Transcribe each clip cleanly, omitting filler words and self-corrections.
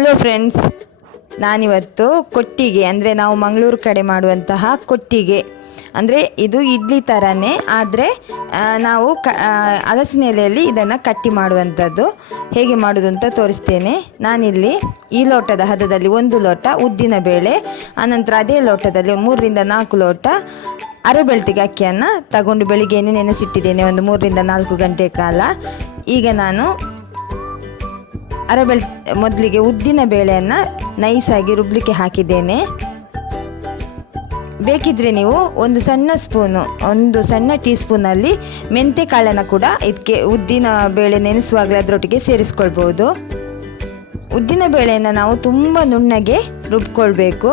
Hello friends, ನಾನಿವತ್ತು ಕೊಟ್ಟಿಗೆ ಅಂದರೆ ನಾವು ಮಂಗಳೂರು ಕಡೆ ಮಾಡುವಂತಹ ಕೊಟ್ಟಿಗೆ ಅಂದರೆ ಇದು ಇಡ್ಲಿ ಥರನೇ, ಆದರೆ ನಾವು ಹಲಸಿನ ಎಲೆಯಲ್ಲಿ ಇದನ್ನು ಕಟ್ಟಿ ಮಾಡುವಂಥದ್ದು. ಹೇಗೆ ಮಾಡೋದು ಅಂತ ತೋರಿಸ್ತೇನೆ. ನಾನಿಲ್ಲಿ ಈ ಲೋಟದ ಹದದಲ್ಲಿ 1 ಲೋಟ ಉದ್ದಿನ ಬೇಳೆ, ಆನಂತರ ಅದೇ ಲೋಟದಲ್ಲಿ 3 ರಿಂದ 4 ಲೋಟ ಅರೆಬೆಳ್ತಿಗೆ ಅಕ್ಕಿಯನ್ನು ತಗೊಂಡು ಬೆಳಿಗ್ಗೆನೇ ನೆನೆಸಿಟ್ಟಿದ್ದೇನೆ, ಒಂದು 3 ರಿಂದ 4 ಗಂಟೆ ಕಾಲ. ಈಗ ನಾನು ಮೊದಲಿಗೆ ಉದ್ದಿನ ಬೇಳೆಯನ್ನು ನೈಸಾಗಿ ರುಬ್ಲಿಕ್ಕೆ ಹಾಕಿದ್ದೇನೆ. ಬೇಕಿದ್ರೆ ನೀವು ಒಂದು ಸಣ್ಣ ಟೀ ಸ್ಪೂನಲ್ಲಿ ಮೆಂತೆ ಕಾಳನ್ನು ಕೂಡ ಇದಕ್ಕೆ ಉದ್ದಿನ ಬೇಳೆ ನೆನೆಸುವಾಗಲೇ ಅದರೊಟ್ಟಿಗೆ ಸೇರಿಸ್ಕೊಳ್ಬೋದು. ಉದ್ದಿನ ಬೇಳೆಯನ್ನು ನಾವು ತುಂಬ ನುಣ್ಣಗೆ ರುಬ್ಕೊಳ್ಬೇಕು.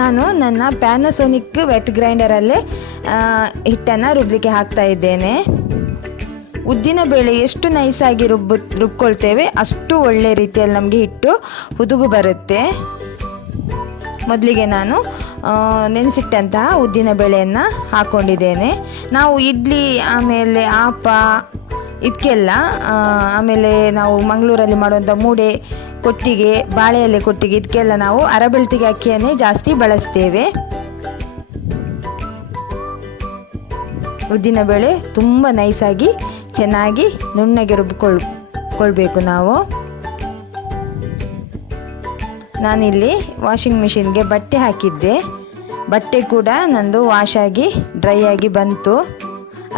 ನಾನು ನನ್ನ ಪ್ಯಾನಾಸೋನಿಕ್ ವೆಟ್ ಗ್ರೈಂಡರಲ್ಲೇ ಹಿಟ್ಟನ್ನು ರುಬ್ಲಿಕ್ಕೆ ಹಾಕ್ತಾ ಇದ್ದೇನೆ. ಉದ್ದಿನ ಬೇಳೆ ಎಷ್ಟು ನೈಸಾಗಿ ರುಬ್ಕೊಳ್ತೇವೆ ಅಷ್ಟು ಒಳ್ಳೆ ರೀತಿಯಲ್ಲಿ ನಮಗೆ ಹಿಟ್ಟು ಹುದುಗು ಬರುತ್ತೆ. ಮೊದಲಿಗೆ ನಾನು ನೆನೆಸಿಟ್ಟಂತಹ ಉದ್ದಿನ ಬೇಳೆಯನ್ನು ಹಾಕ್ಕೊಂಡಿದ್ದೇನೆ. ನಾವು ಇಡ್ಲಿ, ಆಮೇಲೆ ಆಪ ಇದಕ್ಕೆಲ್ಲ, ಆಮೇಲೆ ನಾವು ಮಂಗಳೂರಲ್ಲಿ ಮಾಡುವಂಥ ಮೂಡೆ ಕೊಟ್ಟಿಗೆ, ಬಾಳೆ ಎಲೆ ಕೊಟ್ಟಿಗೆ, ಇದಕ್ಕೆಲ್ಲ ನಾವು ಅರೆಬೆಳ್ತಿಗೆ ಅಕ್ಕಿಯನ್ನೇ ಜಾಸ್ತಿ ಬಳಸ್ತೇವೆ. ಉದ್ದಿನ ಬೇಳೆ ತುಂಬ ನೈಸಾಗಿ ಚೆನ್ನಾಗಿ ನುಣ್ಣಗೆ ರುಬ್ಕೊಳ್ಬೇಕು ನಾವು. ನಾನಿಲ್ಲಿ ವಾಷಿಂಗ್ ಮಿಷಿನ್ಗೆ ಬಟ್ಟೆ ಹಾಕಿದ್ದೆ. ಬಟ್ಟೆ ಕೂಡ ನಂದು ವಾಶ್ ಆಗಿ ಡ್ರೈ ಆಗಿ ಬಂತು.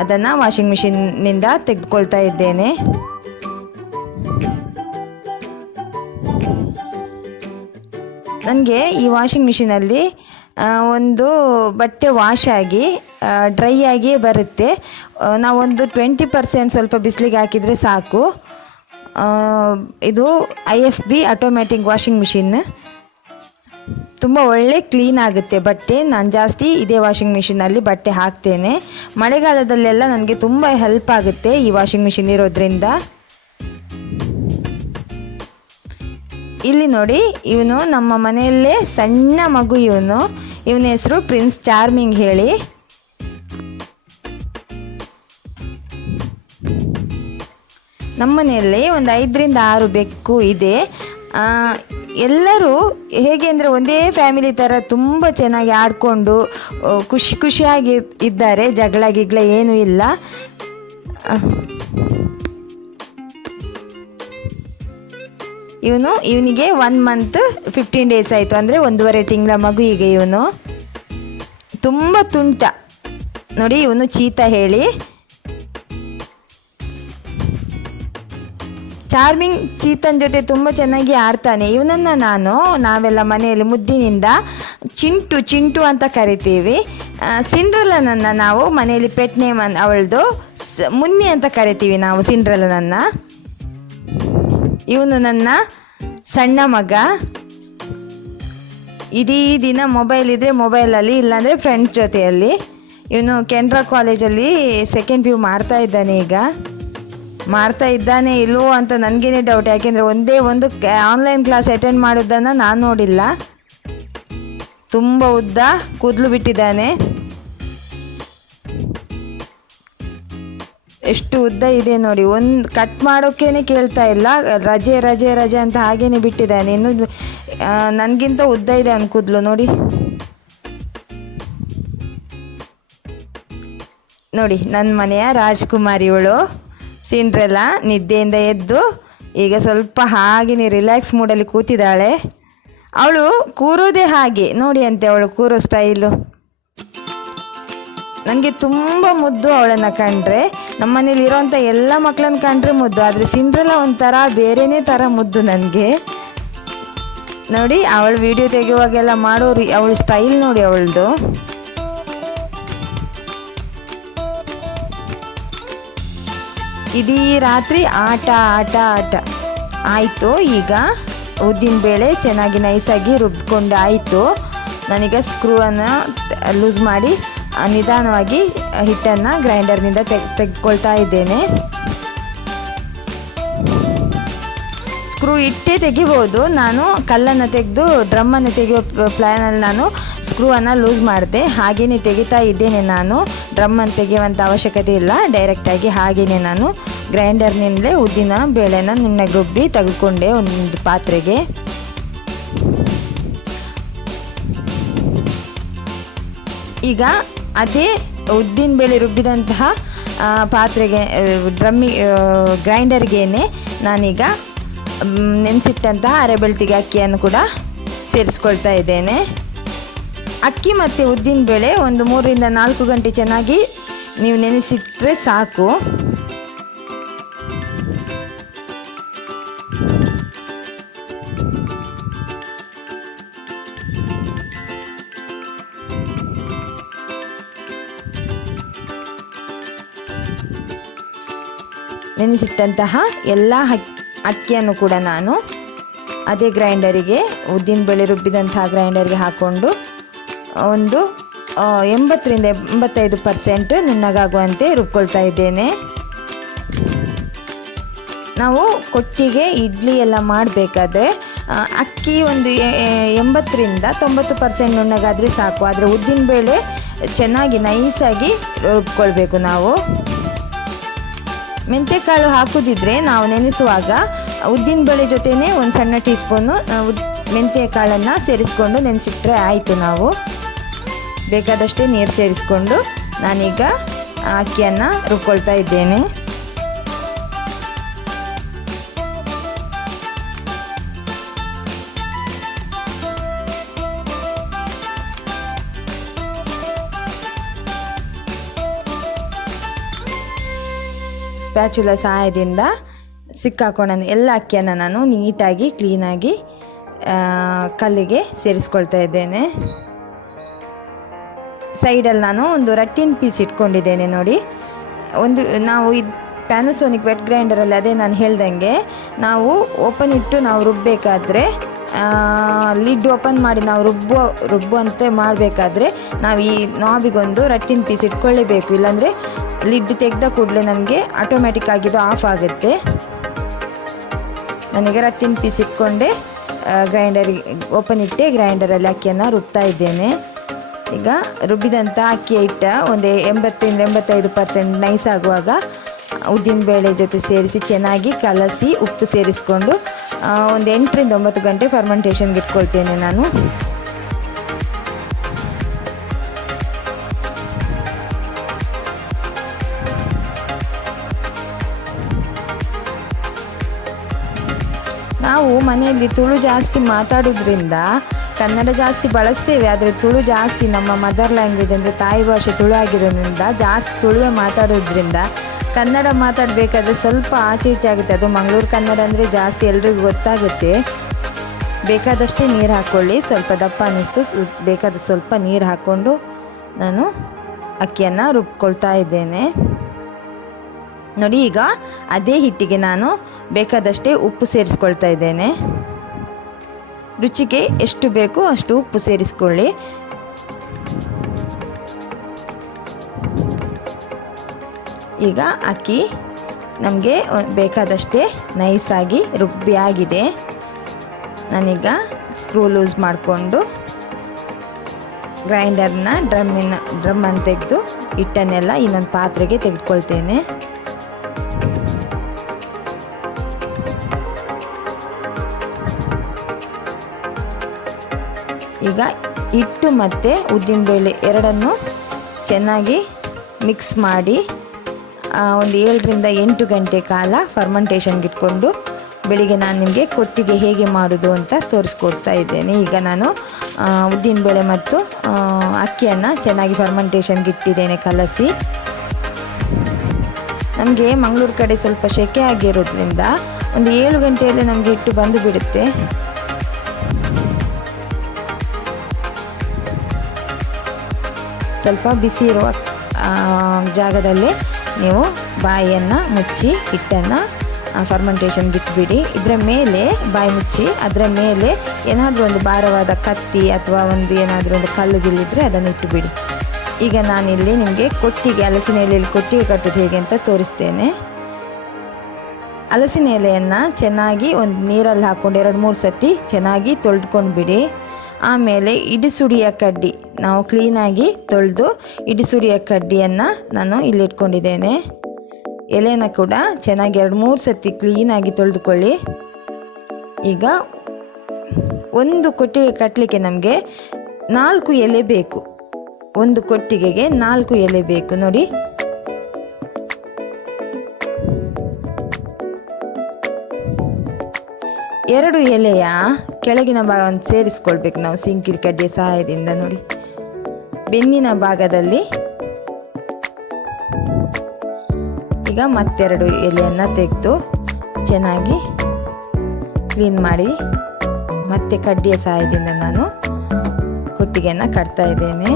ಅದನ್ನು ವಾಷಿಂಗ್ ಮಿಷಿನ್ನಿಂದ ತೆಗೆದುಕೊಳ್ತಾ ಇದ್ದೇನೆ. ನನಗೆ ಈ ವಾಷಿಂಗ್ ಮಿಷಿನಲ್ಲಿ ಒಂದು ಬಟ್ಟೆ ವಾಶ್ ಆಗಿ ಡ್ರೈ ಆಗಿಯೇ ಬರುತ್ತೆ. ನಾವೊಂದು 20% ಸ್ವಲ್ಪ ಬಿಸಿಲಿಗೆ ಹಾಕಿದರೆ ಸಾಕು. ಇದು IFB ಆಟೋಮ್ಯಾಟಿಕ್ ವಾಷಿಂಗ್ ಮಿಷಿನ್. ತುಂಬ ಒಳ್ಳೆ ಕ್ಲೀನ್ ಆಗುತ್ತೆ ಬಟ್ಟೆ. ನಾನು ಜಾಸ್ತಿ ಇದೇ ವಾಷಿಂಗ್ ಮಿಷಿನಲ್ಲಿ ಬಟ್ಟೆ ಹಾಕ್ತೇನೆ. ಮಳೆಗಾಲದಲ್ಲೆಲ್ಲ ನನಗೆ ತುಂಬ ಹೆಲ್ಪ್ ಆಗುತ್ತೆ ಈ ವಾಷಿಂಗ್ ಮಿಷಿನ್ ಇರೋದ್ರಿಂದ. ಇಲ್ಲಿ ನೋಡಿ, ಇವನು ನಮ್ಮ ಮನೆಯಲ್ಲೇ ಸಣ್ಣ ಮಗು. ಇವನ ಹೆಸರು ಪ್ರಿನ್ಸ್ ಚಾರ್ಮಿಂಗ್ ಹೇಳಿ. ನಮ್ಮ ಮನೆಯಲ್ಲಿ ಒಂದು 5 ರಿಂದ 6 ಬೆಕ್ಕು ಇದೆ. ಎಲ್ಲರೂ ಹೇಗೆ ಅಂದರೆ ಒಂದೇ ಫ್ಯಾಮಿಲಿ ಥರ ತುಂಬ ಚೆನ್ನಾಗಿ ಆಡಿಕೊಂಡು ಖುಷಿಯಾಗಿ ಇದ್ದಾರೆ. ಜಗಳ ಏನೂ ಇಲ್ಲ. ಇವನಿಗೆ 1 ಮಂತ್ 15 ಡೇಸ್ ಆಯಿತು, ಅಂದರೆ 1.5 ತಿಂಗಳ ಮಗು ಈಗ. ಇವನು ತುಂಬ ತುಂಟ ನೋಡಿ. ಇವನು ಚೀತಾ ಹೇಳಿ. ಚಾರ್ಮಿಂಗ್ ಚೀತನ ಜೊತೆ ತುಂಬ ಚೆನ್ನಾಗಿ ಆಡ್ತಾನೆ. ಇವನನ್ನು ನಾವೆಲ್ಲ ಮನೆಯಲ್ಲಿ ಮುದ್ದಿನಿಂದ ಚಿಂಟು ಅಂತ ಕರಿತೀವಿ. ಸಿಂಡ್ರೆಲನನ್ನು ನಾವು ಮನೆಯಲ್ಲಿ ಪೆಟ್ ನೇಮ್ ಅವಳದು ಮುನ್ನಿ ಅಂತ ಕರಿತೀವಿ ನಾವು ಸಿಂಡ್ರೆಲನನ್ನು. ಇವನು ನನ್ನ ಸಣ್ಣ ಮಗ. ಇಡೀ ದಿನ ಮೊಬೈಲ್ ಇದ್ದರೆ ಮೊಬೈಲಲ್ಲಿ, ಇಲ್ಲಾಂದರೆ ಫ್ರೆಂಡ್ಸ್ ಜೊತೆಯಲ್ಲಿ. ಇವನು ಕೆನರಾ ಕಾಲೇಜಲ್ಲಿ 2nd PU ಮಾಡ್ತಾ ಇದ್ದಾನೆ. ಈಗ ಮಾಡ್ತಾ ಇದ್ದಾನೆ ಇಲ್ವೋ ಅಂತ ನನಗೇನೆ ಡೌಟ್. ಯಾಕೆಂದರೆ ಒಂದೇ ಒಂದು ಆನ್ಲೈನ್ ಕ್ಲಾಸ್ ಅಟೆಂಡ್ ಮಾಡೋದನ್ನು ನಾನು ನೋಡಿಲ್ಲ. ತುಂಬ ಉದ್ದ ಕೂದಲು ಬಿಟ್ಟಿದ್ದಾನೆ. ಎಷ್ಟು ಉದ್ದ ಇದೆ ನೋಡಿ. ಒಂದು ಕಟ್ ಮಾಡೋಕ್ಕೇನೆ ಕೇಳ್ತಾ ಇಲ್ಲ. ರಜೆ ಅಂತ ಹಾಗೇನೆ ಬಿಟ್ಟಿದ್ದಾನೆ. ಇನ್ನು ನನಗಿಂತ ಉದ್ದ ಇದೆ ಅವನ ಕೂದಲು ನೋಡಿ. ನನ್ನ ಮನೆಯ ರಾಜ್ಕುಮಾರಿ ಇವಳು ಸಿಂಡ್ರೆಲಾ. ನಿದ್ದೆಯಿಂದ ಎದ್ದು ಈಗ ಸ್ವಲ್ಪ ಹಾಗೆಯೇ ರಿಲ್ಯಾಕ್ಸ್ ಮೂಡಲ್ಲಿ ಕೂತಿದ್ದಾಳೆ. ಅವಳು ಕೂರೋದೇ ಹಾಗೆ ನೋಡಿ ಅಂತೆ, ಅವಳು ಕೂರೋ ಸ್ಟೈಲು ನನಗೆ ತುಂಬ ಮುದ್ದು. ಅವಳನ್ನು ಕಂಡ್ರೆ, ನಮ್ಮ ಮನೇಲಿ ಇರೋವಂಥ ಎಲ್ಲ ಮಕ್ಕಳನ್ನು ಕಂಡ್ರೆ ಮುದ್ದು, ಆದರೆ ಸಿಂಡ್ರೆಲಾ ಒಂಥರ ಬೇರೆಯೇ ಥರ ಮುದ್ದು ನನಗೆ ನೋಡಿ. ಅವಳು ವಿಡಿಯೋ ತೆಗೆಯುವಾಗೆಲ್ಲ ಮಾಡೋರು, ಅವಳ ಸ್ಟೈಲ್ ನೋಡಿ ಅವಳದು. ಇಡೀ ರಾತ್ರಿ ಆಟ ಆಯಿತು. ಈಗ ಉದ್ದಿನ ಬೇಳೆ ಚೆನ್ನಾಗಿ ನೈಸಾಗಿ ರುಬ್ಕೊಂಡು ಆಯಿತು. ನಾನೀಗ ಸ್ಕ್ರೂವನ್ನು ಲೂಸ್ ಮಾಡಿ ನಿಧಾನವಾಗಿ ಹಿಟ್ಟನ್ನು ಗ್ರೈಂಡರ್ನಿಂದ ತೆಗೆದುಕೊಳ್ತಾ ಇದ್ದೇನೆ. ಸ್ಕ್ರೂ ಇಟ್ಟೇ ತೆಗಿಬೋದು. ನಾನು ಕಲ್ಲನ್ನು ತೆಗೆದು ಡ್ರಮ್ಮನ್ನು ತೆಗೆಯೋ ಪ್ಲ್ಯಾನಲ್ಲಿ ನಾನು ಸ್ಕ್ರೂವನ್ನು ಲೂಸ್ ಮಾಡಿದೆ. ಹಾಗೆಯೇ ತೆಗಿತಾ ಇದ್ದೇನೆ. ನಾನು ಡ್ರಮ್ಮನ್ನು ತೆಗೆಯುವಂಥ ಅವಶ್ಯಕತೆ ಇಲ್ಲ. ಡೈರೆಕ್ಟಾಗಿ ಹಾಗೆಯೇ ನಾನು ಗ್ರೈಂಡರ್ನಿಂದಲೇ ಉದ್ದಿನ ಬೇಳೆನ ನುಣ್ಣಗೆ ರುಬ್ಬಿ ತೆಗೆದುಕೊಂಡೆ ಒಂದು ಪಾತ್ರೆಗೆ. ಈಗ ಅದೇ ಉದ್ದಿನ ಬೇಳೆ ರುಬ್ಬಿದಂತಹ ಪಾತ್ರೆಗೆ ಗ್ರೈಂಡರ್ಗೇನೆ ನಾನೀಗ ನೆನೆಸಿಟ್ಟಂತಹ ಅರೆಬೆಳ್ತಿಗೆ ಅಕ್ಕಿಯನ್ನು ಕೂಡ ಸೇರಿಸ್ಕೊಳ್ತಾ ಇದ್ದೇನೆ. ಅಕ್ಕಿ ಮತ್ತು ಉದ್ದಿನ ಬೇಳೆ ಒಂದು 3 ರಿಂದ 4 ಗಂಟೆ ಚೆನ್ನಾಗಿ ನೀವು ನೆನೆಸಿಟ್ರೆ ಸಾಕು. ನೆನೆಸಿಟ್ಟಂತಹ ಎಲ್ಲ ಅಕ್ಕಿಯನ್ನು ಕೂಡ ನಾನು ಅದೇ ಗ್ರೈಂಡರಿಗೆ ಉದ್ದಿನಬೇಳೆ ರುಬ್ಬಿದಂತಹ ಗ್ರೈಂಡರ್ಗೆ ಹಾಕ್ಕೊಂಡು ಒಂದು 80 ರಿಂದ 85% ನುಣ್ಣಗಾಗುವಂತೆ ರುಬ್ಕೊಳ್ತಾ ಇದ್ದೇನೆ. ನಾವು ಕೊಟ್ಟಿಗೆ ಇಡ್ಲಿ ಎಲ್ಲ ಮಾಡಬೇಕಾದ್ರೆ ಅಕ್ಕಿ ಒಂದು 80 ರಿಂದ 90% ನುಣ್ಣಗಾದರೆ ಸಾಕು. ಆದರೆ ಉದ್ದಿನಬೇಳೆ ಚೆನ್ನಾಗಿ ನೈಸಾಗಿ ರುಬ್ಕೊಳ್ಬೇಕು ನಾವು. ಮೆಂತ್ಯಕಾಳು ಹಾಕೋದಿದ್ರೆ ನಾವು ನೆನೆಸುವಾಗ ಉದ್ದಿನಬೇಳೆ ಜೊತೆನೇ ಒಂದು ಸಣ್ಣ ಟೀ ಸ್ಪೂನು ಮೆಂತ್ಯಕಾಳನ್ನು ಸೇರಿಸ್ಕೊಂಡು ನೆನೆಸಿಟ್ರೆ ಆಯಿತು. ನಾವು ಬೇಕಾದಷ್ಟೇ ನೀರು ಸೇರಿಸ್ಕೊಂಡು ನಾನೀಗ ಅಕ್ಕಿಯನ್ನು ರುಬ್ಕೊಳ್ತಾ ಇದ್ದೇನೆ. ಸ್ಪ್ಯಾಚುಲ ಸಹಾಯದಿಂದ ಸಿಕ್ಕಾಕೊಂಡ ಎಲ್ಲ ಅಕ್ಕಿಯನ್ನು ನಾನು ನೀಟಾಗಿ ಕ್ಲೀನಾಗಿ ಕಲ್ಲಿಗೆ ಸೇರಿಸ್ಕೊಳ್ತಾ ಇದ್ದೇನೆ. ಸೈಡಲ್ಲಿ ನಾನು ಒಂದು ರಟ್ಟಿನ ಪೀಸ್ ಇಟ್ಕೊಂಡಿದ್ದೇನೆ ನೋಡಿ. ನಾವು ಪ್ಯಾನಸೋನಿಕ್ ವೆಟ್ ಗ್ರೈಂಡರಲ್ಲಿ ಅದೇ ನಾನು ಹೇಳ್ದಂಗೆ ನಾವು ಓಪನ್ ಇಟ್ಟು ನಾವು ರುಬ್ಬಬೇಕಾದ್ರೆ ಲಿಡ್ ಓಪನ್ ಮಾಡಿ ನಾವು ರುಬ್ಬುವಂತೆ ಮಾಡಬೇಕಾದ್ರೆ ನಾವು ಈ ನಾಬಿಗೊಂದು ರಟ್ಟಿನ ಪೀಸ್ ಇಟ್ಕೊಳ್ಳೇಬೇಕು. ಇಲ್ಲಾಂದರೆ ಲಿಡ್ ತೆಗೆದ ಕೂಡಲೇ ನಮಗೆ ಆಟೋಮ್ಯಾಟಿಕ್ ಆಗಿದ್ದು ಆಫ್ ಆಗುತ್ತೆ. ನನಗೆ ರಟ್ಟಿನ ಪೀಸ್ ಇಟ್ಕೊಂಡೆ ಗ್ರೈಂಡರಿಗೆ ಓಪನ್ ಇಟ್ಟೆ ಗ್ರೈಂಡರಲ್ಲಿ ಅಕ್ಕಿಯನ್ನು ರುಬ್ತಾ ಇದ್ದೇನೆ. ಈಗ ರುಬ್ಬಿದಂಥ ಅಕ್ಕಿ ಹಿಟ್ಟ ಒಂದು 80 ರಿಂದ 85% ನೈಸ್ ಆಗುವಾಗ ಉದ್ದಿನಬೇಳೆ ಜೊತೆ ಸೇರಿಸಿ ಚೆನ್ನಾಗಿ ಕಲಸಿ ಉಪ್ಪು ಸೇರಿಸ್ಕೊಂಡು ಒಂದು 8 ರಿಂದ 9 ಗಂಟೆ ಫರ್ಮೆಂಟೇಷನ್ಗೆ ಇಟ್ಕೊಳ್ತೇನೆ ನಾನು. ನಾವು ಮನೆಯಲ್ಲಿ ತುಳು ಜಾಸ್ತಿ ಮಾತಾಡೋದ್ರಿಂದ ಕನ್ನಡ ಜಾಸ್ತಿ ಬಳಸ್ತೇವೆ. ಆದರೆ ತುಳು ಜಾಸ್ತಿ ನಮ್ಮ ಮದರ್ ಲ್ಯಾಂಗ್ವೇಜ್ ಅಂದರೆ ತಾಯಿ ಭಾಷೆ ತುಳು ಆಗಿರೋದ್ರಿಂದ ಜಾಸ್ತಿ ತುಳುವೇ ಮಾತಾಡೋದ್ರಿಂದ ಕನ್ನಡ ಮಾತಾಡಬೇಕಾದ್ರೆ ಸ್ವಲ್ಪ ಆಚೆ ಈಚೆ ಆಗುತ್ತೆ. ಅದು ಮಂಗಳೂರು ಕನ್ನಡ ಅಂದರೆ ಜಾಸ್ತಿ ಎಲ್ರಿಗೂ ಗೊತ್ತಾಗುತ್ತೆ. ಬೇಕಾದಷ್ಟೇ ನೀರು ಹಾಕ್ಕೊಳ್ಳಿ. ಸ್ವಲ್ಪ ದಪ್ಪ ಅನ್ನಿಸ್ತು, ಬೇಕಾದ ಸ್ವಲ್ಪ ನೀರು ಹಾಕ್ಕೊಂಡು ನಾನು ಅಕ್ಕಿಯನ್ನು ರುಬ್ಕೊಳ್ತಾ ಇದ್ದೇನೆ ನೋಡಿ. ಈಗ ಅದೇ ಹಿಟ್ಟಿಗೆ ನಾನು ಬೇಕಾದಷ್ಟೇ ಉಪ್ಪು ಸೇರಿಸ್ಕೊಳ್ತಾ ಇದ್ದೇನೆ. ರುಚಿಗೆ ಎಷ್ಟು ಬೇಕೋ ಅಷ್ಟು ಉಪ್ಪು ಸೇರಿಸ್ಕೊಳ್ಳಿ. ಈಗ ಅಕ್ಕಿ ನಮಗೆ ಬೇಕಾದಷ್ಟೇ ನೈಸಾಗಿ ರುಬ್ಬಿ ಆಗಿದೆ. ನಾನೀಗ ಸ್ಕ್ರೂ ಲೂಸ್ ಮಾಡಿಕೊಂಡು ಗ್ರೈಂಡರ್ನ ಡ್ರಮ್ಮನ್ನು ತೆಗೆದು ಹಿಟ್ಟನ್ನೆಲ್ಲ ಇನ್ನೊಂದು ಪಾತ್ರೆಗೆ ತೆಗೆದುಕೊಳ್ತೇನೆ. ಈಗ ಹಿಟ್ಟು ಮತ್ತು ಉದ್ದಿನಬೇಳೆ ಎರಡನ್ನು ಚೆನ್ನಾಗಿ ಮಿಕ್ಸ್ ಮಾಡಿ ಒಂದು 7 ರಿಂದ 8 ಗಂಟೆ ಕಾಲ ಫರ್ಮೆಂಟೇಷನ್ಗೆ ಇಟ್ಕೊಂಡು ಬೆಳಿಗ್ಗೆ ನಾನು ನಿಮಗೆ ಕೊಟ್ಟಿಗೆ ಹೇಗೆ ಮಾಡೋದು ಅಂತ ತೋರಿಸ್ಕೊಡ್ತಾ ಇದ್ದೇನೆ. ಈಗ ನಾನು ಉದ್ದಿನಬೇಳೆ ಮತ್ತು ಅಕ್ಕಿಯನ್ನು ಚೆನ್ನಾಗಿ ಫರ್ಮೆಂಟೇಷನ್ಗೆ ಇಟ್ಟಿದ್ದೇನೆ ಕಲಸಿ. ನಮಗೆ ಮಂಗಳೂರು ಕಡೆ ಸ್ವಲ್ಪ ಸೆಕೆ ಆಗಿರೋದ್ರಿಂದ ಒಂದು 7 ಗಂಟೆಯಲ್ಲೇ ನಮಗೆ ಹಿಟ್ಟು ಬಂದು ಬಿಡುತ್ತೆ. ಸ್ವಲ್ಪ ಬಿಸಿ ಇರುವ ಜಾಗದಲ್ಲೇ ನೀವು ಬಾಯಿಯನ್ನು ಮುಚ್ಚಿ ಹಿಟ್ಟನ್ನು ಫರ್ಮೆಂಟೇಷನ್ಗೆ ಇಟ್ಬಿಡಿ. ಇದರ ಮೇಲೆ ಬಾಯಿ ಮುಚ್ಚಿ ಅದರ ಮೇಲೆ ಏನಾದರೂ ಒಂದು ಭಾರವಾದ ಕತ್ತಿ ಅಥವಾ ಏನಾದರೂ ಒಂದು ಕಲ್ಲು ಗಿಲ್ಲಿದ್ರೆ ಅದನ್ನು ಇಟ್ಟುಬಿಡಿ. ಈಗ ನಾನಿಲ್ಲಿ ನಿಮಗೆ ಕೊಟ್ಟಿಗೆ ಹಲಸಿನ ಎಲೆಯಲ್ಲಿ ಕೊಟ್ಟಿಗೆ ಕಟ್ಟೋದು ಹೇಗೆ ಅಂತ ತೋರಿಸ್ತೇನೆ. ಹಲಸಿನ ಎಲೆಯನ್ನು ಚೆನ್ನಾಗಿ ಒಂದು ನೀರಲ್ಲಿ ಹಾಕ್ಕೊಂಡು 2-3 ಸತಿ ಚೆನ್ನಾಗಿ ತೊಳೆದುಕೊಂಡು ಬಿಡಿ. ಆಮೇಲೆ ಇಡಿಸುಡಿಯ ಕಡ್ಡಿ ನಾವು ಕ್ಲೀನಾಗಿ ತೊಳೆದು ಇಡಿಸುಡಿಯ ಕಡ್ಡಿಯನ್ನು ನಾನು ಇಲ್ಲಿಟ್ಕೊಂಡಿದ್ದೇನೆ. ಎಲೆನ ಕೂಡ ಚೆನ್ನಾಗಿ 2-3 ಸತಿ ಕ್ಲೀನಾಗಿ ತೊಳೆದುಕೊಳ್ಳಿ. ಈಗ ಒಂದು ಕೊಟ್ಟಿಗೆ ಕಟ್ಟಲಿಕ್ಕೆ ನಮಗೆ 4 ಎಲೆ ಬೇಕು. ಒಂದು ಕೊಟ್ಟಿಗೆಗೆ 4 ಎಲೆ ಬೇಕು ನೋಡಿ. ಎರಡು ಎಲೆಯ ಕೆಳಗಿನ ಭಾಗವನ್ನು ಸೇರಿಸ್ಕೊಳ್ಬೇಕು ನಾವು ಸಿಂಕಿರಿ ಕಡ್ಡಿಯ ಸಹಾಯದಿಂದ ನೋಡಿ. ಬೆನ್ನಿನ ಭಾಗದಲ್ಲಿ ಈಗ ಮತ್ತೆರಡು ಎಲೆಯನ್ನು ತೆಗೆದು ಚೆನ್ನಾಗಿ ಕ್ಲೀನ್ ಮಾಡಿ ಮತ್ತೆ ಕಡ್ಡಿಯ ಸಹಾಯದಿಂದ ನಾನು ಕೊಟ್ಟಿಗೆಯನ್ನು ಕಟ್ತಾ ಇದ್ದೇನೆ.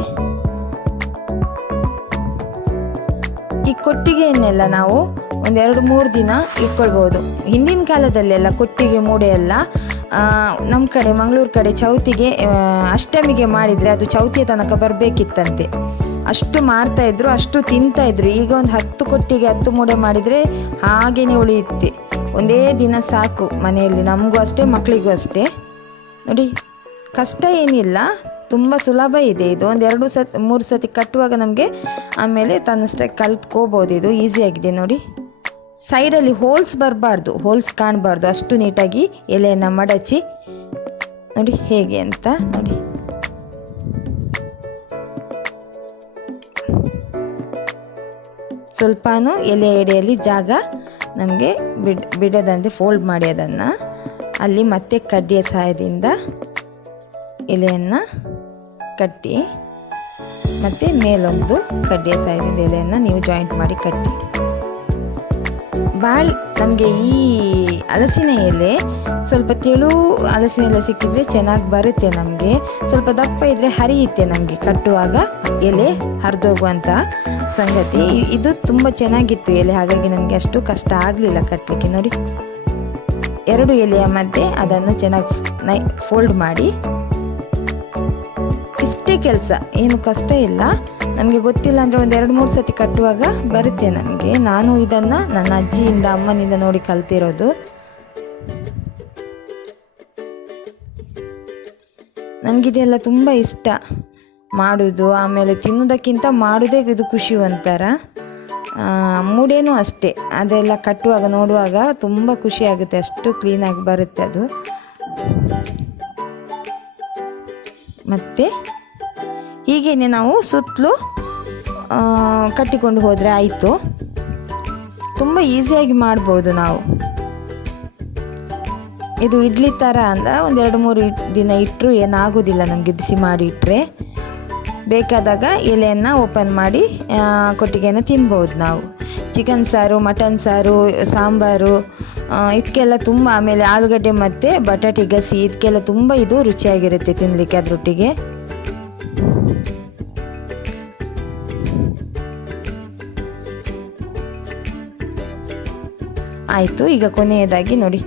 ಈ ಕೊಟ್ಟಿಗೆಯನ್ನೆಲ್ಲ ನಾವು 1-2-3 ದಿನ ಇಟ್ಕೊಳ್ಬೋದು. ಹಿಂದಿನ ಕಾಲದಲ್ಲೆಲ್ಲ ಕೊಟ್ಟಿಗೆ ಮೂಡೆ ಎಲ್ಲ ನಮ್ಮ ಕಡೆ ಮಂಗಳೂರು ಕಡೆ ಚೌತಿಗೆ ಅಷ್ಟಮಿಗೆ ಮಾಡಿದರೆ ಅದು ಚೌತಿಯ ತನಕ ಬರಬೇಕಿತ್ತಂತೆ. ಅಷ್ಟು ಮಾಡ್ತಾಯಿದ್ರು, ಅಷ್ಟು ತಿಂತಾಯಿದ್ರು. ಈಗ ಒಂದು 10 ಕೊಟ್ಟಿಗೆ 10 ಮೂಡೆ ಮಾಡಿದರೆ ಹಾಗೇ ಉಳಿಯುತ್ತೆ. ಒಂದೇ ದಿನ ಸಾಕು ಮನೆಯಲ್ಲಿ, ನಮಗೂ ಅಷ್ಟೇ ಮಕ್ಕಳಿಗೂ ಅಷ್ಟೇ ನೋಡಿ. ಕಷ್ಟ ಏನಿಲ್ಲ, ತುಂಬ ಸುಲಭ ಇದೆ ಇದು. 1-2-3 ಸತಿ ಕಟ್ಟುವಾಗ ನಮಗೆ ಆಮೇಲೆ ತನ್ನಷ್ಟೇ ಕಲ್ತ್ಕೋಬೋದು. ಇದು ಈಸಿಯಾಗಿದೆ ನೋಡಿ. ಸೈಡಲ್ಲಿ ಹೋಲ್ಸ್ ಬರಬಾರ್ದು, ಹೋಲ್ಸ್ ಕಾಣಬಾರ್ದು, ಅಷ್ಟು ನೀಟಾಗಿ ಎಲೆಯನ್ನು ಮಡಚಿ ನೋಡಿ ಹೇಗೆ ಅಂತ ನೋಡಿ. ಸ್ವಲ್ಪನೂ ಎಲೆ ಎಡೆಯಲ್ಲಿ ಜಾಗ ನಮಗೆ ಬಿಡದಂತೆ ಫೋಲ್ಡ್ ಮಾಡಿ ಅದನ್ನು ಅಲ್ಲಿ ಮತ್ತೆ ಕಡ್ಡಿಯ ಸಹಾಯದಿಂದ ಎಲೆಯನ್ನು ಕಟ್ಟಿ ಮತ್ತು ಮೇಲೊಂದು ಕಡ್ಡಿಯ ಸಹಾಯದಿಂದ ಎಲೆಯನ್ನು ನೀವು ಜಾಯಿಂಟ್ ಮಾಡಿ ಕಟ್ಟಿ. ಭಾಳ ನಮಗೆ ಈ ಹಲಸಿನ ಎಲೆ ಸ್ವಲ್ಪ ತೆಳು ಹಲಸಿನ ಎಲೆ ಸಿಕ್ಕಿದರೆ ಚೆನ್ನಾಗಿ ಬರುತ್ತೆ. ನಮಗೆ ಸ್ವಲ್ಪ ದಪ್ಪ ಇದ್ದರೆ ಹರಿಯುತ್ತೆ ನಮಗೆ ಕಟ್ಟುವಾಗ, ಎಲೆ ಹರಿದೋಗುವಂಥ ಸಂಗತಿ. ಇದು ತುಂಬ ಚೆನ್ನಾಗಿತ್ತು ಎಲೆ, ಹಾಗಾಗಿ ನನಗೆ ಅಷ್ಟು ಕಷ್ಟ ಆಗಲಿಲ್ಲ ಕಟ್ಟಲಿಕ್ಕೆ ನೋಡಿ. 2 ಎಲೆಯ ಮಧ್ಯೆ ಅದನ್ನು ಚೆನ್ನಾಗಿ ಫೋಲ್ಡ್ ಮಾಡಿ. ಇಷ್ಟೇ ಕೆಲಸ, ಏನು ಕಷ್ಟ ಇಲ್ಲ. ನಮಗೆ ಗೊತ್ತಿಲ್ಲ ಅಂದರೆ 1-2-3 ಸತಿ ಕಟ್ಟುವಾಗ ಬರುತ್ತೆ ನಮಗೆ. ನಾನು ಇದನ್ನು ನನ್ನ ಅಜ್ಜಿಯಿಂದ ಅಮ್ಮನಿಂದ ನೋಡಿ ಕಲ್ತಿರೋದು. ನನಗಿದೆಲ್ಲ ತುಂಬ ಇಷ್ಟ ಮಾಡೋದು, ಆಮೇಲೆ ತಿನ್ನೋದಕ್ಕಿಂತ ಮಾಡೋದೇ ಇದು ಖುಷಿ ಒಂಥರ. ಮೂಡೇನೂ ಅಷ್ಟೇ, ಅದೆಲ್ಲ ಕಟ್ಟುವಾಗ ನೋಡುವಾಗ ತುಂಬ ಖುಷಿ ಆಗುತ್ತೆ, ಅಷ್ಟು ಕ್ಲೀನಾಗಿ ಬರುತ್ತೆ ಅದು. ಮತ್ತು ಹೀಗೇನೆ ನಾವು ಸುತ್ತಲೂ ಕಟ್ಟಿಕೊಂಡು ಹೋದರೆ ಆಯಿತು. ತುಂಬ ಈಸಿಯಾಗಿ ಮಾಡ್ಬೋದು ನಾವು. ಇದು ಇಡ್ಲಿ ಥರ ಅಂದ 1-2-3 ದಿನ ಇಟ್ಟರು ಏನಾಗೋದಿಲ್ಲ ನಮಗೆ. ಬಿಸಿ ಮಾಡಿ ಇಟ್ಟರೆ ಬೇಕಾದಾಗ ಎಲೆಯನ್ನು ಓಪನ್ ಮಾಡಿ ಕೊಟ್ಟಿಗೆಯನ್ನು ತಿನ್ಬೋದು ನಾವು. ಚಿಕನ್ ಸಾರು, ಮಟನ್ ಸಾರು, ಸಾಂಬಾರು ಇದಕ್ಕೆಲ್ಲ ತುಂಬ, ಆಮೇಲೆ ಆಲೂಗಡ್ಡೆ ಮತ್ತು ಬಟಾಟೆ ಗಸಿ ಇದಕ್ಕೆಲ್ಲ ತುಂಬ ಇದು ರುಚಿಯಾಗಿರುತ್ತೆ ತಿನ್ನಲಿಕ್ಕೆ ಅದರೊಟ್ಟಿಗೆ. ಆಯಿತು. ಈಗ ಕೊನೆಯದಾಗಿ ನೋಡಿ,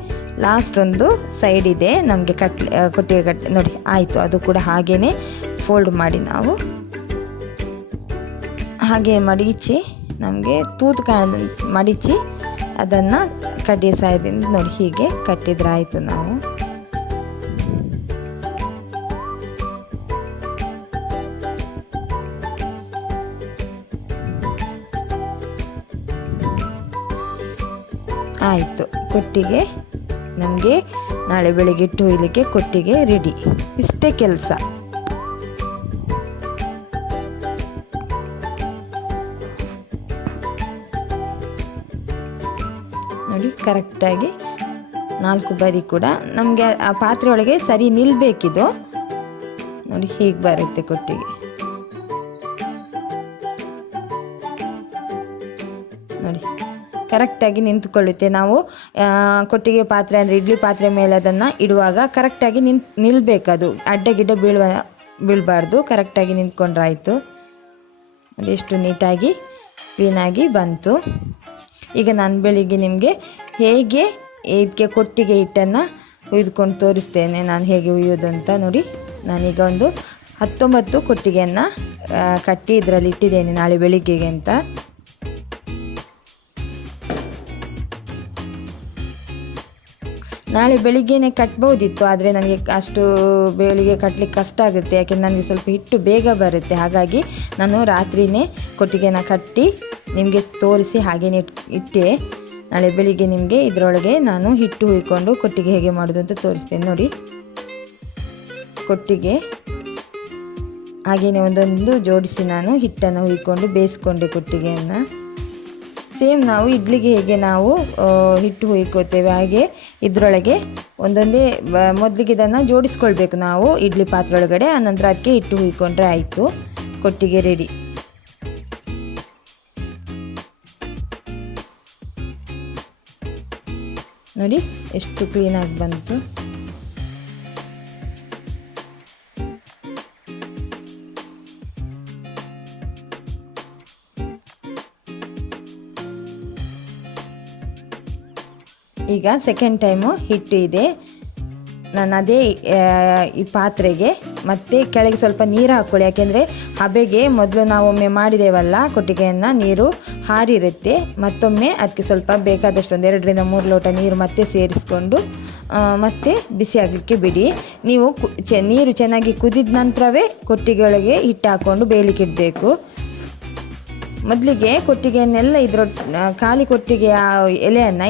ಲಾಸ್ಟ್ ಒಂದು ಸೈಡ್ ಇದೆ ನಮಗೆ ಕೊಟ್ಟಿಗೆ ನೋಡಿ. ಆಯಿತು, ಅದು ಕೂಡ ಹಾಗೇ ಫೋಲ್ಡ್ ಮಾಡಿ ನಾವು ಹಾಗೆ ಮಡಚಿ, ನಮಗೆ ತೂತು ಮಡಚಿ ಅದನ್ನು ಕಡ್ಡಿಯ ಸಹಾಯದಿಂದ ನೋಡಿ ಹೀಗೆ ಕಟ್ಟಿದ್ರೆ ಆಯಿತು. ನಾವು ಆಯಿತು. ಕೊಟ್ಟಿಗೆ ನಮಗೆ ನಾಳೆ ಬೆಳಿಗ್ಗೆ ಇಟ್ಟು ಒಯ್ಯಲಿಕ್ಕೆ ಕೊಟ್ಟಿಗೆ ರೆಡಿ. ಇಷ್ಟೇ ಕೆಲಸ. ನೋಡಿ ಕರೆಕ್ಟಾಗಿ 4 ಬದಿ ಕೂಡ ನಮಗೆ ಆ ಪಾತ್ರೆ ಒಳಗೆ ಸರಿ ನಿಲ್ಲಬೇಕಿದು ನೋಡಿ. ಹೀಗೆ ಬರುತ್ತೆ ಕೊಟ್ಟಿಗೆ ನೋಡಿ, ಕರೆಕ್ಟಾಗಿ ನಿಂತುಕೊಳ್ಳುತ್ತೆ. ನಾವು ಕೊಟ್ಟಿಗೆ ಪಾತ್ರೆ ಅಂದರೆ ಇಡ್ಲಿ ಪಾತ್ರೆ ಮೇಲೆ ಅದನ್ನು ಇಡುವಾಗ ಕರೆಕ್ಟಾಗಿ ನಿಲ್ಲಬೇಕದು, ಅಡ್ಡಗಿಡ್ಡ ಬೀಳಬಾರ್ದು. ಕರೆಕ್ಟಾಗಿ ನಿಂತ್ಕೊಂಡ್ರೆ ಆಯಿತು ನೋಡಿ. ಎಷ್ಟು ನೀಟಾಗಿ ಕ್ಲೀನಾಗಿ ಬಂತು. ಈಗ ನಾನು ಬೆಳಿಗ್ಗೆ ನಿಮಗೆ ಹೇಗೆ ಇದಕ್ಕೆ ಕೊಟ್ಟಿಗೆ ಹಿಟ್ಟನ್ನು ಹುಯ್ದುಕೊಂಡು ತೋರಿಸ್ತೇನೆ, ನಾನು ಹೇಗೆ ಹುಯ್ಯೋದು ಅಂತ ನೋಡಿ. ನಾನೀಗ ಒಂದು 19 ಕೊಟ್ಟಿಗೆಯನ್ನು ಕಟ್ಟಿ ಇದರಲ್ಲಿ ಇಟ್ಟಿದ್ದೇನೆ ನಾಳೆ ಬೆಳಿಗ್ಗೆಗೆ ಅಂತ ನಾಳೆ ಬೆಳಿಗ್ಗೆನೇ ಕಟ್ಬೋದಿತ್ತು, ಆದರೆ ನನಗೆ ಅಷ್ಟು ಬೆಳಿಗ್ಗೆ ಕಟ್ಟಲಿಕ್ಕೆ ಕಷ್ಟ ಆಗುತ್ತೆ, ಯಾಕೆಂದರೆ ನನಗೆ ಸ್ವಲ್ಪ ಹಿಟ್ಟು ಬೇಗ ಬರುತ್ತೆ. ಹಾಗಾಗಿ ನಾನು ರಾತ್ರಿಯೇ ಕೊಟ್ಟಿಗೆನ ಕಟ್ಟಿ ನಿಮಗೆ ತೋರಿಸಿ ಹಾಗೇನೆ ಇಟ್ಟೆ. ನಾಳೆ ಬೆಳಿಗ್ಗೆ ನಿಮಗೆ ಇದರೊಳಗೆ ನಾನು ಹಿಟ್ಟು ಹುಯ್ಕೊಂಡು ಕೊಟ್ಟಿಗೆ ಹೇಗೆ ಮಾಡೋದು ಅಂತ ತೋರಿಸ್ತೇನೆ. ನೋಡಿ, ಕೊಟ್ಟಿಗೆ ಹಾಗೆಯೇ ಒಂದೊಂದು ಜೋಡಿಸಿ ನಾನು ಹಿಟ್ಟನ್ನು ಹುಯ್ಕೊಂಡು ಬೇಯಿಸ್ಕೊಂಡೆ ಕೊಟ್ಟಿಗೆಯನ್ನು. ಸೇಮ್ ನಾವು ಇಡ್ಲಿಗೆ ಹೇಗೆ ನಾವು ಹಿಟ್ಟು ಹುಯ್ಕೋತೇವೆ ಹಾಗೆ ಇದರೊಳಗೆ ಒಂದೊಂದೇ ಮೊದಲಿಗೆ ಇದನ್ನು ಜೋಡಿಸ್ಕೊಳ್ಬೇಕು ನಾವು ಇಡ್ಲಿ ಪಾತ್ರೆ ಒಳಗಡೆ. ಆನಂತರ ಅದಕ್ಕೆ ಹಿಟ್ಟು ಹುಯ್ಕೊಂಡ್ರೆ ಆಯಿತು, ಕೊಟ್ಟಿಗೆ ರೆಡಿ. ನೋಡಿ ಎಷ್ಟು ಕ್ಲೀನಾಗಿ ಬಂತು. ಈಗ ಸೆಕೆಂಡ್ ಟೈಮು ಹಿಟ್ಟು ಇದೆ, ನಾನು ಅದೇ ಈ ಪಾತ್ರೆಗೆ ಮತ್ತೆ ಕೆಳಗೆ ಸ್ವಲ್ಪ ನೀರು ಹಾಕ್ಕೊಳ್ಳಿ. ಯಾಕೆಂದರೆ ಹಬೆಗೆ ಮೊದಲು ನಾವು ಒಮ್ಮೆ ಮಾಡಿದ್ದೇವಲ್ಲ ಕೊಟ್ಟಿಗೆಯನ್ನು, ನೀರು ಹಾರಿರುತ್ತೆ. ಮತ್ತೊಮ್ಮೆ ಅದಕ್ಕೆ ಸ್ವಲ್ಪ ಬೇಕಾದಷ್ಟು 2 ರಿಂದ 3 ಲೋಟ ನೀರು ಮತ್ತೆ ಸೇರಿಸ್ಕೊಂಡು ಮತ್ತೆ ಬಿಸಿ ಆಗಲಿಕ್ಕೆ ಬಿಡಿ. ನೀವು ನೀರು ಚೆನ್ನಾಗಿ ಕುದಿದ ನಂತರವೇ ಕೊಟ್ಟಿಗೆ ಒಳಗೆ ಹಿಟ್ಟು ಹಾಕ್ಕೊಂಡು ಬೇಯಲಿಕ್ಕೆ ಇಡಬೇಕು. ಮೊದಲಿಗೆ ಕೊಟ್ಟಿಗೆಯನ್ನೆಲ್ಲ ಖಾಲಿ ಕೊಟ್ಟಿಗೆ ಎಲೆಯನ್ನು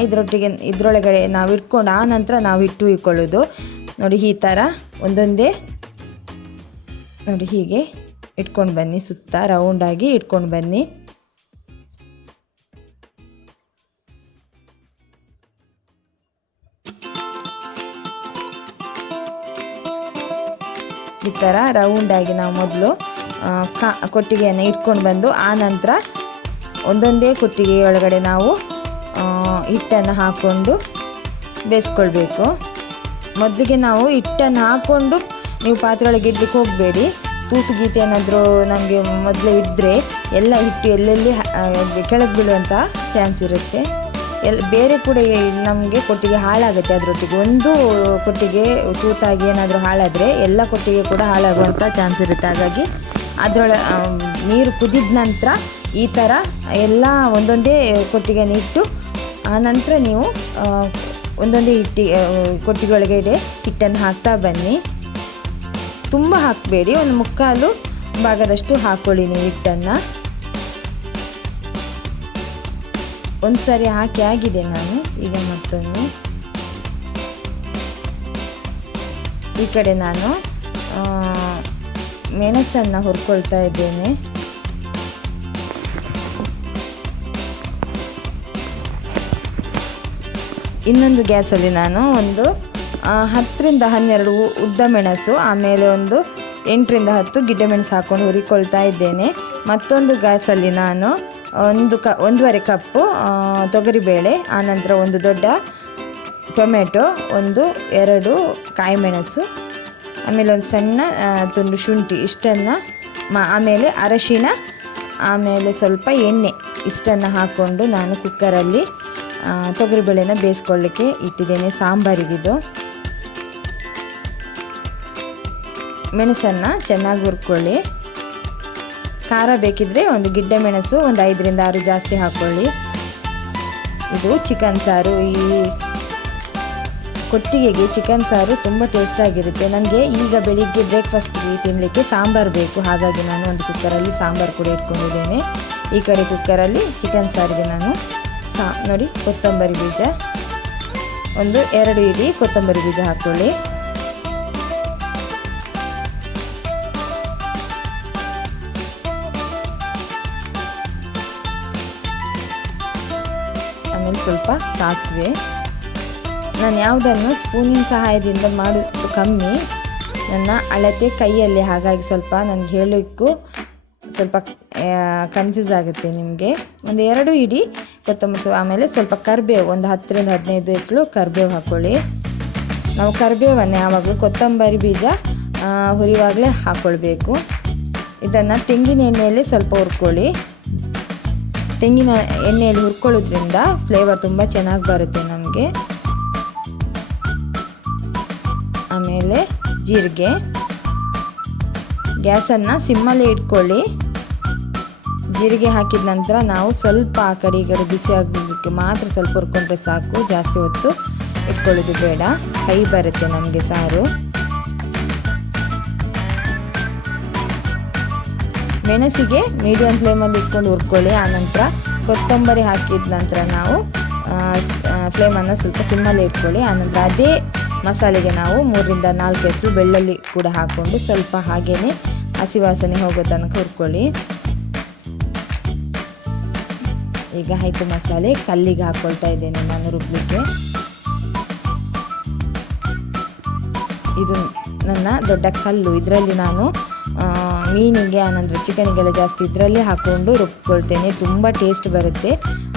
ಇದರೊಳಗಡೆ ನಾವು ಇಟ್ಕೊಂಡು ಆ ನಂತರ ನಾವು ಹಿಟ್ಟು ಇಟ್ಕೊಳ್ಳೋದು. ನೋಡಿ ಈ ಥರ ಒಂದೊಂದೇ ನೋಡಿ ಹೀಗೆ ಇಟ್ಕೊಂಡು ಬನ್ನಿ, ಸುತ್ತ ರೌಂಡಾಗಿ ಇಟ್ಕೊಂಡು ಬನ್ನಿ. ಈ ಥರ ರೌಂಡಾಗಿ ನಾವು ಮೊದಲು ಕೊಟ್ಟಿಗೆಯನ್ನು ಇಟ್ಕೊಂಡು ಬಂದು ಆ ನಂತರ ಒಂದೊಂದೇ ಕೊಟ್ಟಿಗೆ ಒಳಗಡೆ ನಾವು ಹಿಟ್ಟನ್ನು ಹಾಕ್ಕೊಂಡು ಬೇಯಿಸ್ಕೊಳ್ಬೇಕು. ಮೊದಲಿಗೆ ನಾವು ಹಿಟ್ಟನ್ನು ಹಾಕ್ಕೊಂಡು ನೀವು ಪಾತ್ರೆ ಒಳಗೆ ಇಡ್ಲಿಕ್ಕೆ ಹೋಗಬೇಡಿ. ತೂತು ಗೀತೆ ಏನಾದರೂ ನಮಗೆ ಮೊದಲೇ ಇದ್ದರೆ ಎಲ್ಲ ಹಿಟ್ಟು ಎಲ್ಲೆಲ್ಲಿ ಕೆಳಗೆ ಬೀಳುವಂಥ ಚಾನ್ಸ್ ಇರುತ್ತೆ. ಬೇರೆ ಕೂಡ ನಮಗೆ ಕೊಟ್ಟಿಗೆ ಹಾಳಾಗುತ್ತೆ. ಅದರೊಟ್ಟಿಗೆ ಒಂದು ಕೊಟ್ಟಿಗೆ ತೂತಾಗಿ ಏನಾದರೂ ಹಾಳಾದರೆ ಎಲ್ಲ ಕೊಟ್ಟಿಗೆ ಕೂಡ ಹಾಳಾಗುವಂಥ ಚಾನ್ಸ್ ಇರುತ್ತೆ. ಹಾಗಾಗಿ ನೀರು ಕುದಿದ ನಂತರ ಈ ಥರ ಎಲ್ಲ ಒಂದೊಂದೇ ಕೊಟ್ಟಿಗೆನ ಇಟ್ಟು ಆ ನಂತರ ನೀವು ಒಂದೊಂದೇ ಕೊಟ್ಟಿಗೆ ಒಳಗಡೆ ಹಿಟ್ಟನ್ನು ಹಾಕ್ತಾ ಬನ್ನಿ. ತುಂಬ ಹಾಕಬೇಡಿ, ಒಂದು 3/4 ಭಾಗದಷ್ಟು ಹಾಕ್ಕೊಳ್ಳಿ ನೀವು ಹಿಟ್ಟನ್ನು. ಒಂದು ಸಾರಿ ಹಾಕಿ ಆಗಿದೆ ನಾನು. ಈಗ ಮತ್ತೊಮ್ಮೆ ಈ ಕಡೆ ನಾನು ಮೆಣಸನ್ನು ಹುರ್ಕೊಳ್ತಾ ಇದ್ದೇನೆ. ಇನ್ನೊಂದು ಗ್ಯಾಸಲ್ಲಿ ನಾನು ಒಂದು 10 ರಿಂದ 12 ಉದ್ದ ಮೆಣಸು, ಆಮೇಲೆ ಒಂದು 8 ರಿಂದ 10 ಗಿಡ್ಡೆ ಮೆಣಸು ಹಾಕ್ಕೊಂಡು ಹುರಿಕೊಳ್ತಾ ಇದ್ದೇನೆ. ಮತ್ತೊಂದು ಗ್ಯಾಸಲ್ಲಿ ನಾನು 1.5 ಕಪ್ಪು ತೊಗರಿಬೇಳೆ, ಆನಂತರ ಒಂದು ದೊಡ್ಡ ಟೊಮೆಟೊ, 2 ಕಾಯಿ ಮೆಣಸು, ಆಮೇಲೆ ಒಂದು ಸಣ್ಣ ತುಂಡು ಶುಂಠಿ, ಇಷ್ಟನ್ನು ಆಮೇಲೆ ಅರಶಿನ, ಆಮೇಲೆ ಸ್ವಲ್ಪ ಎಣ್ಣೆ, ಇಷ್ಟನ್ನು ಹಾಕ್ಕೊಂಡು ನಾನು ಕುಕ್ಕರಲ್ಲಿ ತೊಗರಿಬೇಳೆನ ಬೇಯಿಸ್ಕೊಳ್ಳಿಕ್ಕೆ ಇಟ್ಟಿದ್ದೇನೆ. ಸಾಂಬಾರಿಗಿದು ಮೆಣಸನ್ನು ಚೆನ್ನಾಗಿ ಹುರ್ಕೊಳ್ಳಿ. ಖಾರ ಬೇಕಿದ್ದರೆ ಒಂದು ಗಿಡ್ಡೆ ಮೆಣಸು ಒಂದು 5 ರಿಂದ 6 ಜಾಸ್ತಿ ಹಾಕ್ಕೊಳ್ಳಿ. ಇದು ಚಿಕನ್ ಸಾರು. ಈ ಕೊಟ್ಟಿಗೆಗೆ ಚಿಕನ್ ಸಾರು ತುಂಬ ಟೇಸ್ಟಾಗಿರುತ್ತೆ. ನನಗೆ ಈಗ ಬೆಳಿಗ್ಗೆ ಬ್ರೇಕ್ಫಾಸ್ಟ್ಗೆ ತಿನ್ನಲಿಕ್ಕೆ ಸಾಂಬಾರು ಬೇಕು, ಹಾಗಾಗಿ ನಾನು ಒಂದು ಕುಕ್ಕರಲ್ಲಿ ಸಾಂಬಾರು ಕೂಡ ಇಟ್ಕೊಂಡಿದ್ದೇನೆ. ಈ ಕಡೆ ಕುಕ್ಕರಲ್ಲಿ ಚಿಕನ್ ಸಾರಿಗೆ ನಾನು ನೋಡಿ ಕೊತ್ತಂಬರಿ ಬೀಜ, 2 ಇಡಿ ಕೊತ್ತಂಬರಿ ಬೀಜ ಹಾಕ್ಕೊಳ್ಳಿ. ಆಮೇಲೆ ಸ್ವಲ್ಪ ಸಾಸಿವೆ. ನಾನು ಯಾವುದನ್ನು ಸ್ಪೂನಿನ ಸಹಾಯದಿಂದ ಮಾಡೋದು ಕಮ್ಮಿ, ನನ್ನ ಅಳತೆ ಕೈಯಲ್ಲಿ, ಹಾಗಾಗಿ ಸ್ವಲ್ಪ ನನಗೆ ಹೇಳಲಿಕ್ಕೂ ಸ್ವಲ್ಪ ಕನ್ಫ್ಯೂಸ್ ಆಗುತ್ತೆ ನಿಮಗೆ. 2 ಇಡಿ ಕೊತ್ತಂಬರಿ ಸೊಪ್ಪು, ಆಮೇಲೆ ಸ್ವಲ್ಪ ಕರಿಬೇವು, ಒಂದು 10 ರಿಂದ 15 ಎಸಳು ಕರಿಬೇವು ಹಾಕ್ಕೊಳ್ಳಿ. ನಾವು ಕರಿಬೇವನ್ನು ಯಾವಾಗಲೂ ಕೊತ್ತಂಬರಿ ಬೀಜ ಹುರಿಯುವಾಗಲೇ ಹಾಕ್ಕೊಳ್ಬೇಕು. ಇದನ್ನು ತೆಂಗಿನ ಎಣ್ಣೆಯಲ್ಲಿ ಸ್ವಲ್ಪ ಹುರ್ಕೊಳ್ಳಿ. ತೆಂಗಿನ ಎಣ್ಣೆಯಲ್ಲಿ ಹುರ್ಕೊಳ್ಳೋದ್ರಿಂದ ಫ್ಲೇವರ್ ತುಂಬ ಚೆನ್ನಾಗಿ ಬರುತ್ತೆ ನಮಗೆ. ಆಮೇಲೆ ಜೀರಿಗೆ, ಗ್ಯಾಸನ್ನು ಸಿಮ್ಮಲ್ಲೇ ಇಟ್ಕೊಳ್ಳಿ. ಜೀರಿಗೆ ಹಾಕಿದ ನಂತರ ನಾವು ಸ್ವಲ್ಪ ಆ ಕಡೆ ಈ ಕಡೆ ಬಿಸಿ ಆಗಲಿಕ್ಕೆ ಮಾತ್ರ ಸ್ವಲ್ಪ ಹುರ್ಕೊಂಡ್ರೆ ಸಾಕು, ಜಾಸ್ತಿ ಹೊತ್ತು ಇಟ್ಕೊಳ್ಳೋದು ಬೇಡ, ಕೈ ಬರುತ್ತೆ ನಮಗೆ ಸಾರು. ಮೆಣಸಿಗೆ ಮೀಡಿಯಂ ಫ್ಲೇಮಲ್ಲಿ ಇಟ್ಕೊಂಡು ಹುರ್ಕೊಳ್ಳಿ. ಆನಂತರ ಕೊತ್ತಂಬರಿ ಹಾಕಿದ ನಂತರ ನಾವು ಫ್ಲೇಮನ್ನು ಸ್ವಲ್ಪ ಸಿಮ್ಮಲ್ಲಿ ಇಟ್ಕೊಳ್ಳಿ. ಆನಂತರ ಅದೇ ಮಸಾಲೆಗೆ ನಾವು 3 ರಿಂದ 4 ಹೆಸರು ಬೆಳ್ಳುಳ್ಳಿ ಕೂಡ ಹಾಕ್ಕೊಂಡು ಸ್ವಲ್ಪ ಹಾಗೇ ಹಸಿ ವಾಸನೆ ಹೋಗೋ ತನಕ ಹುರ್ಕೊಳ್ಳಿ. ಈಗ ಆಯಿತು ಮಸಾಲೆ. ಕಲ್ಲಿಗೆ ಹಾಕ್ಕೊಳ್ತಾ ಇದ್ದೇನೆ ನಾನು ರುಬ್ಲಿಕ್ಕೆ. ಇದು ನನ್ನ ದೊಡ್ಡ ಕಲ್ಲು. ಇದರಲ್ಲಿ ನಾನು ಮೀನಿಗೆ ಆನಂತರ ಚಿಕನಿಗೆಲ್ಲ ಜಾಸ್ತಿ ಇದರಲ್ಲಿ ಹಾಕ್ಕೊಂಡು ರುಬ್ಕೊಳ್ತೇನೆ. ತುಂಬ ಟೇಸ್ಟ್ ಬರುತ್ತೆ.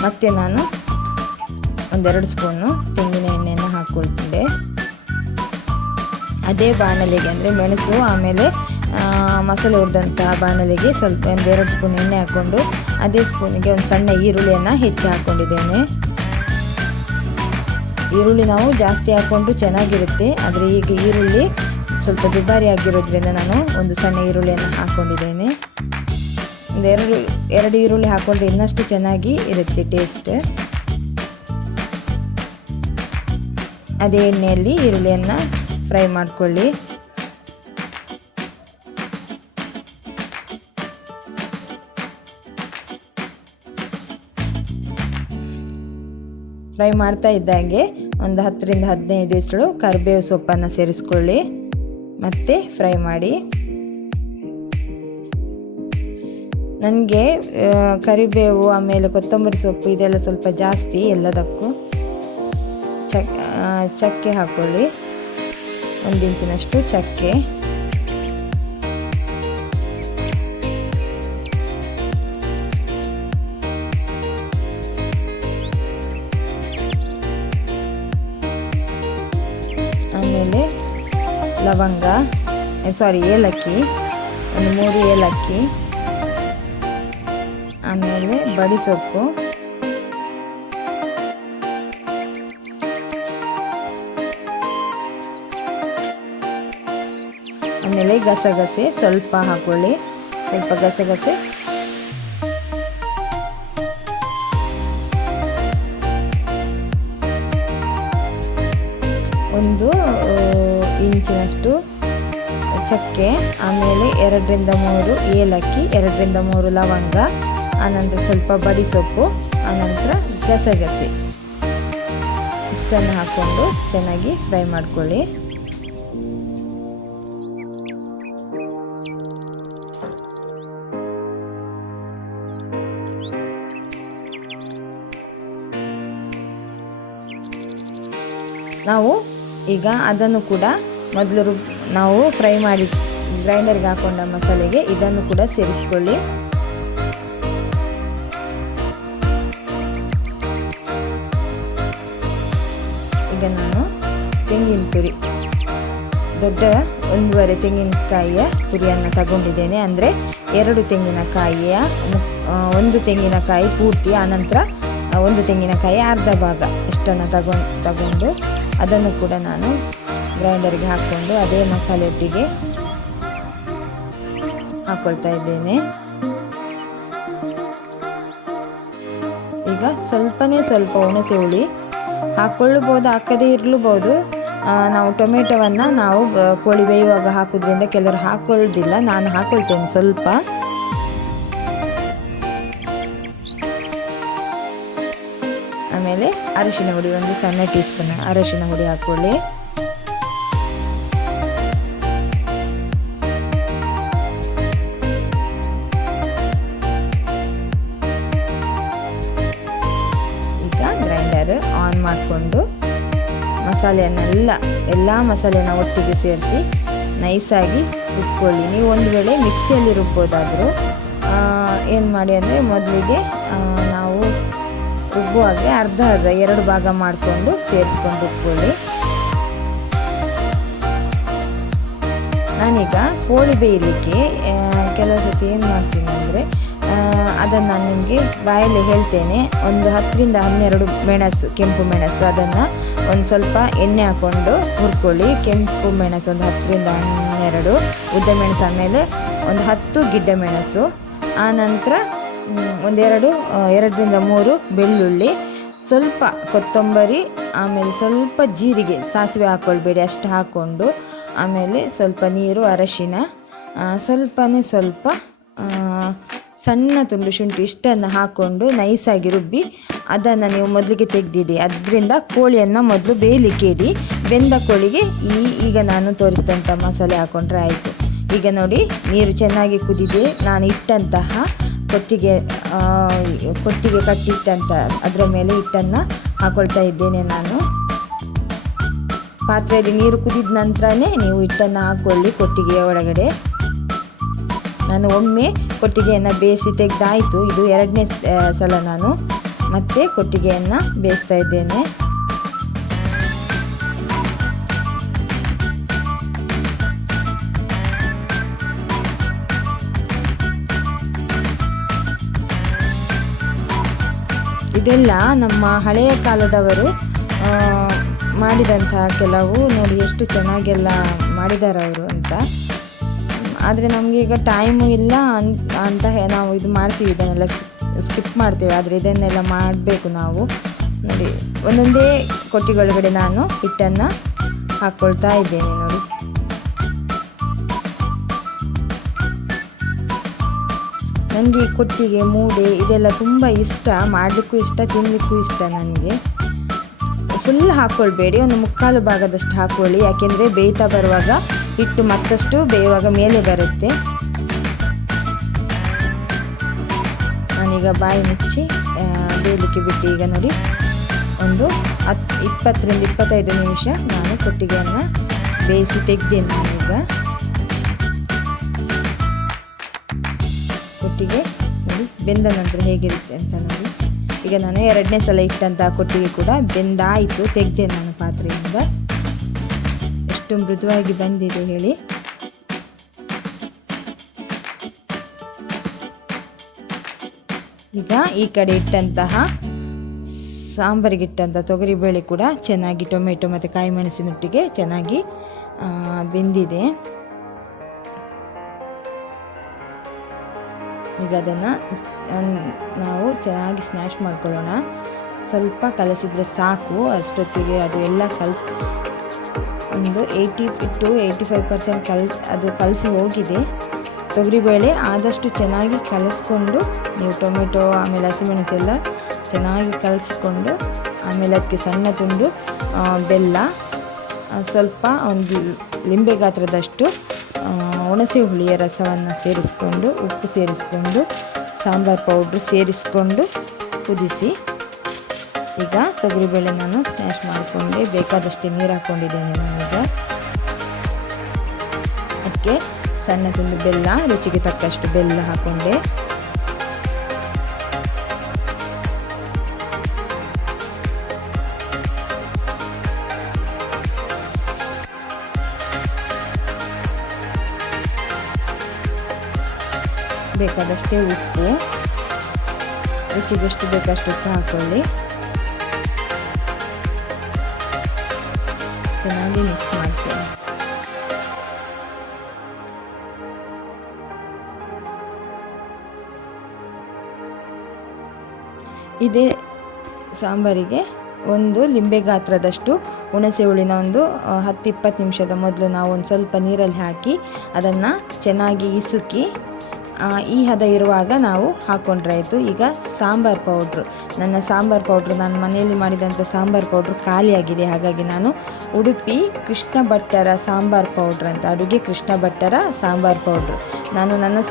ಮತ್ತು ನಾನು 1-2 ಸ್ಪೂನು ತೆಂಗಿನ ಎಣ್ಣೆಯನ್ನು ಹಾಕ್ಕೊಳ್ತಿದ್ದೆ. ಅದೇ ಬಾಣಲೆಗೆ ಅಂದರೆ ಮೆಣಸು ಆಮೇಲೆ ಮಸಾಲೆ ಹುರಿದಂತಹ ಬಾಣಲೆಗೆ ಸ್ವಲ್ಪ 1-2 ಸ್ಪೂನ್ ಎಣ್ಣೆ ಹಾಕ್ಕೊಂಡು ಅದೇ ಸ್ಪೂನಿಗೆ ಒಂದು ಸಣ್ಣ ಈರುಳ್ಳಿಯನ್ನು ಹೆಚ್ಚಿ ಹಾಕ್ಕೊಂಡಿದ್ದೇನೆ. ಈರುಳ್ಳಿ ನಾವು ಜಾಸ್ತಿ ಹಾಕ್ಕೊಂಡ್ರೂ ಚೆನ್ನಾಗಿರುತ್ತೆ. ಆದರೆ ಈಗ ಈರುಳ್ಳಿ ಸ್ವಲ್ಪ ದುಬಾರಿ ಆಗಿರೋದ್ರಿಂದ ನಾನು ಒಂದು ಸಣ್ಣ ಈರುಳ್ಳಿಯನ್ನು ಹಾಕ್ಕೊಂಡಿದ್ದೇನೆ. ಎರಡು ಈರುಳ್ಳಿ ಹಾಕ್ಕೊಂಡ್ರೆ ಇನ್ನಷ್ಟು ಚೆನ್ನಾಗಿ ಇರುತ್ತೆ ಟೇಸ್ಟ್. ಅದೇ ಎಣ್ಣೆಯಲ್ಲಿ ಈರುಳ್ಳಿಯನ್ನು ಫ್ರೈ ಮಾಡಿಕೊಳ್ಳಿ. ಫ್ರೈ ಮಾಡ್ತಾ ಇದ್ದಂಗೆ ಒಂದು 10 ರಿಂದ 15 ಹೆಸರು ಕರಿಬೇವು ಸೊಪ್ಪನ್ನು ಸೇರಿಸ್ಕೊಳ್ಳಿ. ಮತ್ತು ಫ್ರೈ ಮಾಡಿ. ನನಗೆ ಕರಿಬೇವು ಆಮೇಲೆ ಕೊತ್ತಂಬರಿ ಸೊಪ್ಪು ಇದೆಲ್ಲ ಸ್ವಲ್ಪ ಜಾಸ್ತಿ ಎಲ್ಲದಕ್ಕೂ. ಚಕ್ಕೆ ಹಾಕ್ಕೊಳ್ಳಿ, 1 ಇಂಚಿನಷ್ಟು ಚಕ್ಕೆ. ಆಮೇಲೆ ಲವಂಗ ಏಲಕ್ಕಿ, 3 ಏಲಕ್ಕಿ. ಆಮೇಲೆ ಬಡಿಸೊಪ್ಪು, ಆಮೇಲೆ ಗಸಗಸೆ ಸ್ವಲ್ಪ ಹಾಕೊಳ್ಳಿ, ಸ್ವಲ್ಪ ಗಸಗಸೆ. ಒಂದು ಇಂಚಿನಷ್ಟು ಚಕ್ಕೆ, ಆಮೇಲೆ 2 ರಿಂದ 3 ಏಲಕ್ಕಿ, 2 ರಿಂದ 3 ಲವಂಗ, ಆನಂತರ ಸ್ವಲ್ಪ ಬಡಿಸೊಪ್ಪು, ಆನಂತರ ಗಸಗಸೆ. ಇಷ್ಟನ್ನು ಹಾಕ್ಕೊಂಡು ಚೆನ್ನಾಗಿ ಫ್ರೈ ಮಾಡ್ಕೊಳ್ಳಿ. ನಾವು ಈಗ ಅದನ್ನು ಕೂಡ ಮೊದಲು ನಾವು ಫ್ರೈ ಮಾಡಿ ಗ್ರೈಂಡರ್ಗೆ ಹಾಕೊಂಡ ಮಸಾಲೆಗೆ ಇದನ್ನು ಕೂಡ ಸೇರಿಸ್ಕೊಳ್ಳಿ. ಈಗ ನಾನು ತೆಂಗಿನ ತುರಿ, ದೊಡ್ಡ 1.5 ತೆಂಗಿನಕಾಯಿಯ ತುರಿಯನ್ನು ತಗೊಂಡಿದ್ದೇನೆ. ಅಂದರೆ 2 ತೆಂಗಿನಕಾಯಿಯ 1 ತೆಂಗಿನಕಾಯಿ ಪೂರ್ತಿ, ಆನಂತರ 1 ತೆಂಗಿನಕಾಯಿ ಅರ್ಧ ಭಾಗ ಇಷ್ಟನ್ನು ತಗೊಂಡು ಅದನ್ನು ಕೂಡ ನಾನು ಗ್ರೈಂಡರ್ಗೆ ಹಾಕ್ಕೊಂಡು ಅದೇ ಮಸಾಲೆ ಒಟ್ಟಿಗೆ ಹಾಕ್ಕೊಳ್ತಾ ಇದ್ದೇನೆ. ಈಗ ಸ್ವಲ್ಪ ಹುಣಸೆ ಹುಳಿ ಹಾಕ್ಕೊಳ್ಳಬಹುದು, ಹಾಕದೇ ಇರಲೂಬಹುದು. ನಾವು ಟೊಮೆಟೊವನ್ನು ನಾವು ಕೋಳಿ ಬೇಯುವಾಗ ಹಾಕೋದ್ರಿಂದ ಕೆಲವರು ಹಾಕೊಳ್ಳೋದಿಲ್ಲ, ನಾನು ಹಾಕ್ಕೊಳ್ತೇನೆ ಸ್ವಲ್ಪ. ಆಮೇಲೆ ಅರಿಶಿನ ಹುಡಿ, 1 ಸಣ್ಣ ಟೀ ಸ್ಪೂನ್ ಅರಿಶಿನ ಹುಡಿ ಹಾಕ್ಕೊಳ್ಳಿ. ಈಗ ಗ್ರೈಂಡರ್ ಆನ್ ಮಾಡಿಕೊಂಡು ಎಲ್ಲ ಮಸಾಲೆನ ಒಟ್ಟಿಗೆ ಸೇರಿಸಿ ನೈಸಾಗಿ ರುಬ್ಕೊಳ್ಳಿ. ನೀವು ಒಂದು ವೇಳೆ ಮಿಕ್ಸಿಯಲ್ಲಿ ರುಬ್ಬೋದಾದರೂ ಏನು ಮಾಡಿ ಅಂದರೆ ಮೊದಲಿಗೆ ನಾವು ರುಬ್ಬುವಾಗೆ ಅರ್ಧ 2 ಭಾಗ ಮಾಡಿಕೊಂಡು ಸೇರಿಸ್ಕೊಂಡು ರುಬ್ಕೊಳ್ಳಿ. ನಾನೀಗ ಕೋಳಿ ಬೇಯಲಿಕ್ಕೆ ಕೆಲವು ಸತಿ ಏನು ಮಾಡ್ತೀನಿ ಅಂದರೆ ಅದನ್ನು ನಾನು ನಿಮಗೆ ಬಾಯಲ್ಲಿ ಹೇಳ್ತೇನೆ. ಒಂದು 10 ರಿಂದ 12 ಮೆಣಸು, ಕೆಂಪು ಮೆಣಸು, ಅದನ್ನು ಒಂದು ಸ್ವಲ್ಪ ಎಣ್ಣೆ ಹಾಕ್ಕೊಂಡು ಹುರ್ಕೊಳ್ಳಿ. ಕೆಂಪು ಮೆಣಸು ಒಂದು 10 ರಿಂದ 12, ಉದ್ದ ಮೆಣಸು ಆಮೇಲೆ ಒಂದು 10 ಗಿಡ್ಡ ಮೆಣಸು, ಆನಂತರ 2 ರಿಂದ 3 ಬೆಳ್ಳುಳ್ಳಿ, ಸ್ವಲ್ಪ ಕೊತ್ತಂಬರಿ, ಆಮೇಲೆ ಸ್ವಲ್ಪ ಜೀರಿಗೆ, ಸಾಸಿವೆ ಹಾಕ್ಕೊಳ್ಬೇಡಿ, ಅಷ್ಟು ಹಾಕ್ಕೊಂಡು ಆಮೇಲೆ ಸ್ವಲ್ಪ ನೀರು, ಅರಶಿನ, ಸ್ವಲ್ಪ ಸಣ್ಣ ತುಂಡು ಶುಂಠಿ ಇಷ್ಟನ್ನು ಹಾಕ್ಕೊಂಡು ನೈಸಾಗಿ ರುಬ್ಬಿ ಅದನ್ನು ನೀವು ಮೊದಲಿಗೆ ತೆಗೆದಿಡಿ. ಅದರಿಂದ ಕೋಳಿಯನ್ನು ಮೊದಲು ಬೇಯಲಿಕ್ಕೆ ಇಡಿ. ಬೆಂದ ಕೋಳಿಗೆ ಈಗ ನಾನು ತೋರಿಸಿದಂಥ ಮಸಾಲೆ ಹಾಕ್ಕೊಂಡ್ರೆ ಆಯಿತು. ಈಗ ನೋಡಿ ನೀರು ಚೆನ್ನಾಗಿ ಕುದಿದೆ. ನಾನು ಇಟ್ಟಂತಹ ಕೊಟ್ಟಿಗೆ ಕಟ್ಟಿಟ್ಟಂಥ ಅದರ ಮೇಲೆ ಹಿಟ್ಟನ್ನು ಹಾಕ್ಕೊಳ್ತಾ ಇದ್ದೇನೆ. ನಾನು ಪಾತ್ರೆಯಲ್ಲಿ ನೀರು ಕುದಿದ ನಂತರನೇ ನೀವು ಹಿಟ್ಟನ್ನು ಹಾಕ್ಕೊಳ್ಳಿ ಕೊಟ್ಟಿಗೆಯ ಒಳಗಡೆ. ನಾನು ಒಮ್ಮೆ ಕೊಟ್ಟಿಗೆಯನ್ನು ಬೇಯಿಸಿ ತೆಗೆದಾಯಿತು. ಇದು 2ನೇ ಸಲ ನಾನು ಮತ್ತೆ ಕೊಟ್ಟಿಗೆಯನ್ನು ಬೇಯಿಸ್ತಾ ಇದ್ದೇನೆ. ಇದೆಲ್ಲ ನಮ್ಮ ಹಳೆಯ ಕಾಲದವರು ಮಾಡಿದಂತಹ ಕೆಲವು, ನೋಡಿ ಎಷ್ಟು ಚೆನ್ನಾಗೆಲ್ಲ ಮಾಡಿದ್ದಾರೆ ಅವರು ಅಂತ. ಆದರೆ ನಮಗೆ ಈಗ ಟೈಮು ಇಲ್ಲ ಅಂತ ನಾವು ಇದು ಮಾಡ್ತೀವಿ, ಇದನ್ನೆಲ್ಲ ಸ್ಕಿಪ್ ಮಾಡ್ತೇವೆ. ಆದರೆ ಇದನ್ನೆಲ್ಲ ಮಾಡಬೇಕು ನಾವು. ನೋಡಿ ಒಂದೊಂದೇ ಕೊಟ್ಟಿಗೊಳಗಡೆ ನಾನು ಹಿಟ್ಟನ್ನು ಹಾಕ್ಕೊಳ್ತಾ ಇದ್ದೇನೆ. ನೋಡಿ ನನಗೆ ಈ ಕೊಟ್ಟಿಗೆ, ಮೂಡೆ ಇದೆಲ್ಲ ತುಂಬ ಇಷ್ಟ, ಮಾಡಲಿಕ್ಕೂ ಇಷ್ಟ, ತಿನ್ನಲಿಕ್ಕೂ ಇಷ್ಟ. ನನಗೆ ಫುಲ್ ಹಾಕ್ಕೊಳ್ಬೇಡಿ, ಒಂದು 3/4 ಭಾಗದಷ್ಟು ಹಾಕ್ಕೊಳ್ಳಿ. ಯಾಕೆಂದರೆ ಬೇಯ್ತಾ ಬರುವಾಗ ಹಿಟ್ಟು ಮತ್ತಷ್ಟು ಬೇಯುವಾಗ ಮೇಲೆ ಬರುತ್ತೆ. ನಾನೀಗ ಬಾಯಿ ಮುಚ್ಚಿ ಬೇಯಲಿಕ್ಕೆ ಬಿಟ್ಟು ಈಗ ನೋಡಿ ಒಂದು 20-25 ನಿಮಿಷ ನಾನು ಕೊಟ್ಟಿಗೆಯನ್ನು ಬೇಯಿಸಿ ತೆಗೆದೇನೆ. ನಾನೀಗ ಕೊಟ್ಟಿಗೆ ನೋಡಿ ಬೆಂದ ನಂತರ ಹೇಗಿರುತ್ತೆ ಅಂತ ನೋಡಿ. ಈಗ ನಾನು 2ನೇ ಸಲ ಇಟ್ಟಂಥ ಕೊಟ್ಟಿಗೆ ಕೂಡ ಬೆಂದಾಯಿತು, ತೆಗೆದೆ ನಾನು ಪಾತ್ರೆಯಿಂದ. ಎಷ್ಟು ಮೃದುವಾಗಿ ಬಂದಿದೆ ಹೇಳಿ. ಈಗ ಈ ಕಡೆ ಇಟ್ಟಂತಹ ಸಾಂಬಾರಿಗಿಟ್ಟಂಥ ತೊಗರಿಬೇಳೆ ಕೂಡ ಚೆನ್ನಾಗಿ ಟೊಮೆಟೊ ಮತ್ತು ಕಾಯಿ ಮೆಣಸಿನೊಟ್ಟಿಗೆ ಚೆನ್ನಾಗಿ ಬೆಂದಿದೆ. ಈಗ ಅದನ್ನು ನಾವು ಚೆನ್ನಾಗಿ ಸ್ನ್ಯಾಶ್ ಮಾಡ್ಕೊಳ್ಳೋಣ. ಸ್ವಲ್ಪ ಕಲಸಿದರೆ ಸಾಕು. ಅಷ್ಟೊತ್ತಿಗೆ ಅದು ಎಲ್ಲ ಒಂದು 80-85% ಅದು ಕಲಸಿ ಹೋಗಿದೆ. ತೊಗರಿಬೇಳೆ ಆದಷ್ಟು ಚೆನ್ನಾಗಿ ಕಲಸ್ಕೊಂಡು ನೀವು ಟೊಮೆಟೊ ಆಮೇಲೆ ಹಸಿಮೆಣಸು ಎಲ್ಲ ಚೆನ್ನಾಗಿ ಕಲಸಿಕೊಂಡು ಆಮೇಲೆ ಅದಕ್ಕೆ ಸಣ್ಣ ತುಂಡು ಬೆಲ್ಲ, ಸ್ವಲ್ಪ ಒಂದು ಲಿಂಬೆ ಗಾತ್ರದಷ್ಟು ಹುಣಸೆ ಹುಳಿಯ ರಸವನ್ನು ಸೇರಿಸ್ಕೊಂಡು, ಉಪ್ಪು ಸೇರಿಸ್ಕೊಂಡು, ಸಾಂಬಾರು ಪೌಡ್ರು ಸೇರಿಸ್ಕೊಂಡು ಕುದಿಸಿ. ಈಗ ತೊಗರಿಬೇಳೆ ನಾನು ಸ್ನ್ಯಾಶ್ ಮಾಡಿಕೊಂಡೆ, ಬೇಕಾದಷ್ಟೇ ನೀರು ಹಾಕ್ಕೊಂಡಿದ್ದೇನೆ ನಾನೀಗ. ಅದಕ್ಕೆ ಸಣ್ಣ ತುಂಡು ಬೆಲ್ಲ, ರುಚಿಗೆ ತಕ್ಕಷ್ಟು ಬೆಲ್ಲ ಹಾಕ್ಕೊಂಡೆ. ಬೇಕಾದಷ್ಟೇ ಉಪ್ಪು, ರುಚಿಗೆಷ್ಟು ಬೇಕಷ್ಟು ಉಪ್ಪು ಹಾಕ್ಕೊಳ್ಳಿ. ಚೆನ್ನಾಗಿ ಮಿಕ್ಸ್ ಮಾಡ್ತೀನಿ. ಇದೇ ಸಾಂಬಾರಿಗೆ ಒಂದು ಲಿಂಬೆ ಗಾತ್ರದಷ್ಟು ಹುಣಸೆ ಹುಳಿನ ಒಂದು 10-20 ನಿಮಿಷದ ಮೊದಲು ನಾವು ಒಂದು ಸ್ವಲ್ಪ ನೀರಲ್ಲಿ ಹಾಕಿ ಅದನ್ನು ಚೆನ್ನಾಗಿ ಇಸುಕಿ ಈ ಹದ ಇರುವಾಗ ನಾವು ಹಾಕ್ಕೊಂಡ್ರಾಯಿತು. ಈಗ ಸಾಂಬಾರು ಪೌಡ್ರು, ನನ್ನ ಸಾಂಬಾರು ಪೌಡ್ರು, ನಾನು ಮನೆಯಲ್ಲಿ ಮಾಡಿದಂಥ ಸಾಂಬಾರು ಪೌಡ್ರು ಖಾಲಿಯಾಗಿದೆ. ಹಾಗಾಗಿ ನಾನು ಉಡುಪಿ ಕೃಷ್ಣ ಭಟ್ಟರ ಸಾಂಬಾರು ಪೌಡ್ರ್ ಅಂತ, ಅಡುಗೆ ಕೃಷ್ಣ ಭಟ್ಟರ ಸಾಂಬಾರು ಪೌಡ್ರು, ನಾನು ನನ್ನ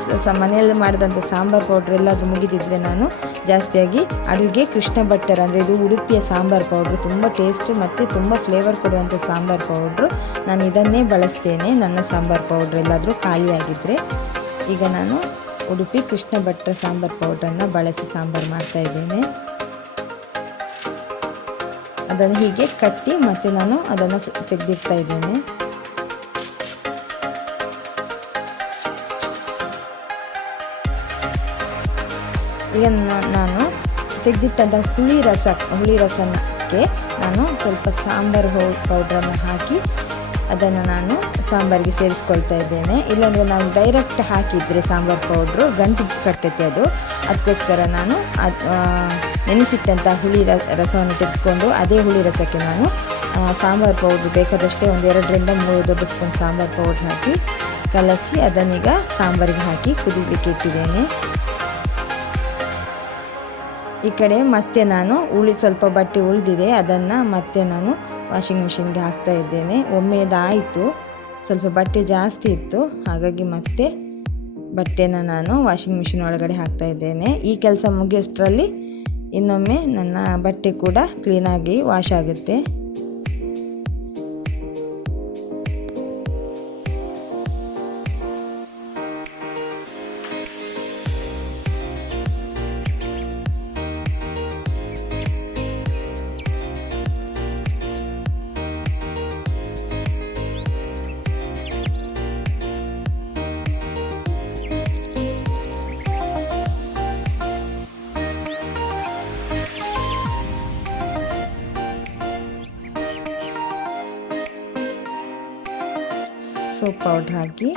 ಮನೆಯಲ್ಲಿ ಮಾಡಿದಂಥ ಸಾಂಬಾರು ಪೌಡ್ರ್ ಎಲ್ಲಾದರೂ ಮುಗಿದಿದ್ದರೆ ನಾನು ಜಾಸ್ತಿಯಾಗಿ ಅಡುಗೆ ಕೃಷ್ಣ ಭಟ್ಟರ, ಅಂದರೆ ಇದು ಉಡುಪಿಯ ಸಾಂಬಾರು ಪೌಡ್ರು, ತುಂಬ ಟೇಸ್ಟ್ ಮತ್ತು ತುಂಬ ಫ್ಲೇವರ್ ಕೊಡುವಂಥ ಸಾಂಬಾರು ಪೌಡ್ರು. ನಾನು ಇದನ್ನೇ ಬಳಸ್ತೇನೆ ನನ್ನ ಸಾಂಬಾರು ಪೌಡ್ರ್ ಎಲ್ಲಾದರೂ ಖಾಲಿಯಾಗಿದ್ದರೆ. ಈಗ ನಾನು ಉಡುಪಿ ಕೃಷ್ಣ ಭಟ್ಟರ ಸಾಂಬಾರು ಪೌಡ್ರನ್ನು ಬಳಸಿ ಸಾಂಬಾರು ಮಾಡ್ತಾಯಿದ್ದೇನೆ. ಅದನ್ನು ಹೀಗೆ ಕಟ್ಟಿ ಮತ್ತು ನಾನು ಅದನ್ನು ತೆಗೆದಿಡ್ತಾ ಇದ್ದೇನೆ. ಈಗ ನಾನು ತೆಗೆದಿಟ್ಟಂಥ ಹುಳಿ ರಸಕ್ಕೆ ನಾನು ಸ್ವಲ್ಪ ಸಾಂಬಾರು ಪೌಡ್ರನ್ನು ಹಾಕಿ ಅದನ್ನು ನಾನು ಸಾಂಬಾರಿಗೆ ಸೇರಿಸ್ಕೊಳ್ತಾ ಇದ್ದೇನೆ. ಇಲ್ಲಾಂದರೆ ನಾವು ಡೈರೆಕ್ಟ್ ಹಾಕಿದರೆ ಸಾಂಬಾರು ಪೌಡ್ರು ಗಂಟು ಕಟ್ಟುತ್ತೆ, ಅದಕ್ಕೋಸ್ಕರ ನಾನು ನೆನೆಸಿಟ್ಟಂಥ ಹುಳಿ ರಸವನ್ನು ತೆಗೆದುಕೊಂಡು ಅದೇ ಹುಳಿ ರಸಕ್ಕೆ ನಾನು ಸಾಂಬಾರು ಪೌಡ್ರ್ ಬೇಕಾದಷ್ಟೇ ಒಂದು 2ರಿಂದ 3 ದೊಡ್ಡ ಸ್ಪೂನ್ ಸಾಂಬಾರು ಪೌಡ್ರ್ ಹಾಕಿ ಕಲಸಿ ಅದನ್ನೀಗ ಸಾಂಬಾರಿಗೆ ಹಾಕಿ ಕುದಿಲಿಕ್ಕೆ ಇಟ್ಟಿದ್ದೇನೆ. ಈ ಕಡೆ ಮತ್ತೆ ನಾನು ಸ್ವಲ್ಪ ಬಟ್ಟೆ ಉಳಿದಿದೆ, ಅದನ್ನು ಮತ್ತೆ ನಾನು ವಾಷಿಂಗ್ ಮಿಷಿನ್ಗೆ ಹಾಕ್ತಾ ಇದ್ದೇನೆ. ಒಮ್ಮೆದಾಯಿತು, ಸ್ವಲ್ಪ ಬಟ್ಟೆ ಜಾಸ್ತಿ ಇತ್ತು, ಹಾಗಾಗಿ ಮತ್ತೆ ಬಟ್ಟೆನ ನಾನು ವಾಷಿಂಗ್ ಮಿಷಿನ್ ಒಳಗಡೆ ಹಾಕ್ತಾ ಇದ್ದೇನೆ. ಈ ಕೆಲಸ ಮುಗಿಯೋಷ್ಟರಲ್ಲಿ ಇನ್ನೊಮ್ಮೆ ನನ್ನ ಬಟ್ಟೆ ಕೂಡ ಕ್ಲೀನಾಗಿ ವಾಶ್ ಆಗುತ್ತೆ. ಸೋಪ್ ಪೌಡ್ರ್ ಹಾಕಿ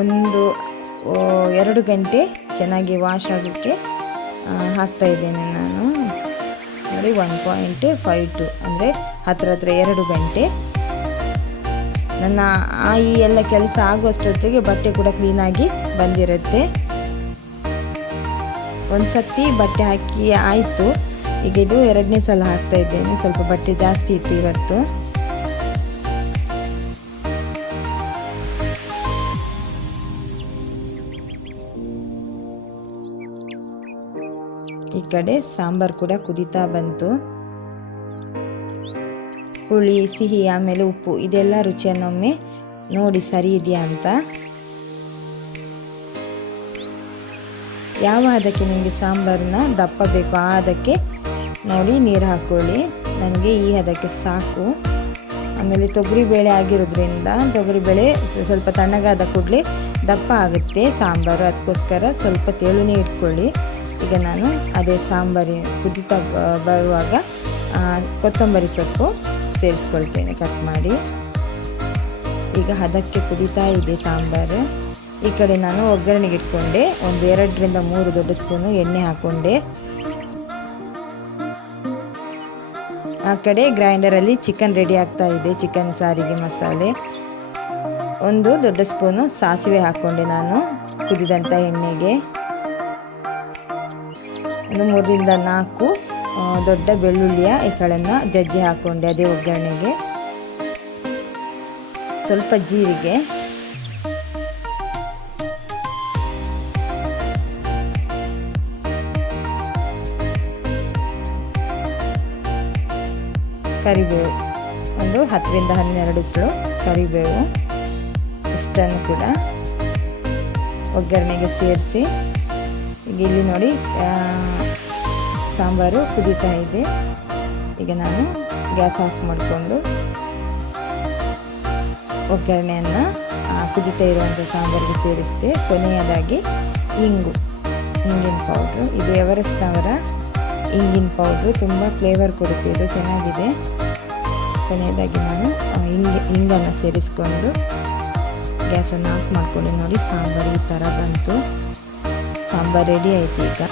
1-2 ಗಂಟೆ ಚೆನ್ನಾಗಿ ವಾಶ್ ಆಗೋಕ್ಕೆ ಹಾಕ್ತಾ ಇದ್ದೇನೆ ನಾನು. ನೋಡಿ 1.52 ಅಂದರೆ ಹತ್ರ 2 ಗಂಟೆ. ನನ್ನ ಈ ಎಲ್ಲ ಕೆಲಸ ಆಗುವಷ್ಟೊತ್ತಿಗೆ ಬಟ್ಟೆ ಕೂಡ ಕ್ಲೀನಾಗಿ ಬಂದಿರುತ್ತೆ. ಒಂದು ಸತಿ ಬಟ್ಟೆ ಹಾಕಿ ಆಯಿತು, ಈಗ ಇದು 2ನೇ ಸಲ ಹಾಕ್ತಾ ಇದ್ದೇನೆ. ಸ್ವಲ್ಪ ಬಟ್ಟೆ ಜಾಸ್ತಿ ಇತ್ತು ಇವತ್ತು. ಈ ಕಡೆ ಸಾಂಬಾರು ಕೂಡ ಕುದೀತಾ ಬಂತು. ಹುಳಿ, ಸಿಹಿ, ಆಮೇಲೆ ಉಪ್ಪು ಇದೆಲ್ಲ ರುಚಿಯನ್ನೊಮ್ಮೆ ನೋಡಿ ಸರಿ ಇದೆಯಾ ಅಂತ. ಯಾವ ಹದಕ್ಕೆ ನಿಮಗೆ ಸಾಂಬಾರನ್ನ ದಪ್ಪ ಬೇಕು ಆ ಹದಕ್ಕೆ ನೋಡಿ ನೀರು ಹಾಕ್ಕೊಳ್ಳಿ. ನನಗೆ ಈ ಹದಕ್ಕೆ ಸಾಕು. ಆಮೇಲೆ ತೊಗರಿಬೇಳೆ ಆಗಿರೋದ್ರಿಂದ ತೊಗರಿಬೇಳೆ ಸ್ವಲ್ಪ ತಣ್ಣಗಾದ ಕೂಡಲೇ ದಪ್ಪ ಆಗುತ್ತೆ ಸಾಂಬಾರು, ಅದಕ್ಕೋಸ್ಕರ ಸ್ವಲ್ಪ ತೆಳುನೇ ಇಟ್ಕೊಳ್ಳಿ. ಈಗ ನಾನು ಅದೇ ಸಾಂಬಾರು ಕುದೀತಾ ಬರುವಾಗ ಕೊತ್ತಂಬರಿ ಸೊಪ್ಪು ಸೇರಿಸ್ಕೊಳ್ತೇನೆ ಕಟ್ ಮಾಡಿ. ಈಗ ಹದಕ್ಕೆ ಕುದೀತಾ ಇದೆ ಸಾಂಬಾರು. ಈ ಕಡೆ ನಾನು ಒಗ್ಗರಣೆಗೆ ಇಟ್ಕೊಂಡೆ. 2ರಿಂದ 3 ದೊಡ್ಡ ಸ್ಪೂನು ಎಣ್ಣೆ ಹಾಕ್ಕೊಂಡೆ. ಆ ಕಡೆ ಗ್ರೈಂಡರಲ್ಲಿ ಚಿಕನ್ ರೆಡಿ ಆಗ್ತಾ ಇದೆ. ಚಿಕನ್ ಸಾರಿಗೆ ಮಸಾಲೆ 1 ದೊಡ್ಡ ಸ್ಪೂನು ಸಾಸಿವೆ ಹಾಕ್ಕೊಂಡೆ ನಾನು ಕುದಿದಂಥ ಎಣ್ಣೆಗೆ. 3ರಿಂದ 4 ದೊಡ್ಡ ಬೆಳ್ಳುಳ್ಳಿಯ ಎಸಳನ್ನು ಜಜ್ಜಿ ಹಾಕ್ಕೊಂಡೆ ಅದೇ ಒಗ್ಗರಣೆಗೆ. ಸ್ವಲ್ಪ ಜೀರಿಗೆ, ಕರಿಬೇವು 10ರಿಂದ 12 ಎಸಳು ಕರಿಬೇವು, ಇಷ್ಟನ್ನು ಕೂಡ ಒಗ್ಗರಣೆಗೆ ಸೇರಿಸಿ. ಈಗ ಇಲ್ಲಿ ನೋಡಿ ಸಾಂಬಾರು ಕುದೀತಾ ಇದೆ. ಈಗ ನಾನು ಗ್ಯಾಸ್ ಆಫ್ ಮಾಡಿಕೊಂಡು ಒಗ್ಗರಣೆಯನ್ನು ಕುದೀತಾ ಇರುವಂಥ ಸಾಂಬಾರಿಗೆ ಸೇರಿಸಿದೆ. ಕೊನೆಯದಾಗಿ ಹಿಂಗಿನ ಪೌಡ್ರು, ಇದು ಎವರೆಸ್ಟ್ನವರ ಹಿಂಗಿನ ಪೌಡ್ರು, ತುಂಬ ಫ್ಲೇವರ್ ಕೊಡುತ್ತೆ, ಇದು ಚೆನ್ನಾಗಿದೆ. ಕೊನೆಯದಾಗಿ ನಾನು ಹಿಂಗನ್ನು ಸೇರಿಸ್ಕೊಂಡು ಗ್ಯಾಸನ್ನು ಆಫ್ ಮಾಡಿಕೊಂಡು ನೋಡಿ ಸಾಂಬಾರು ಈ ಥರ ಬಂತು. ಸಾಂಬಾರು ರೆಡಿ ಆಯಿತು. ಈಗ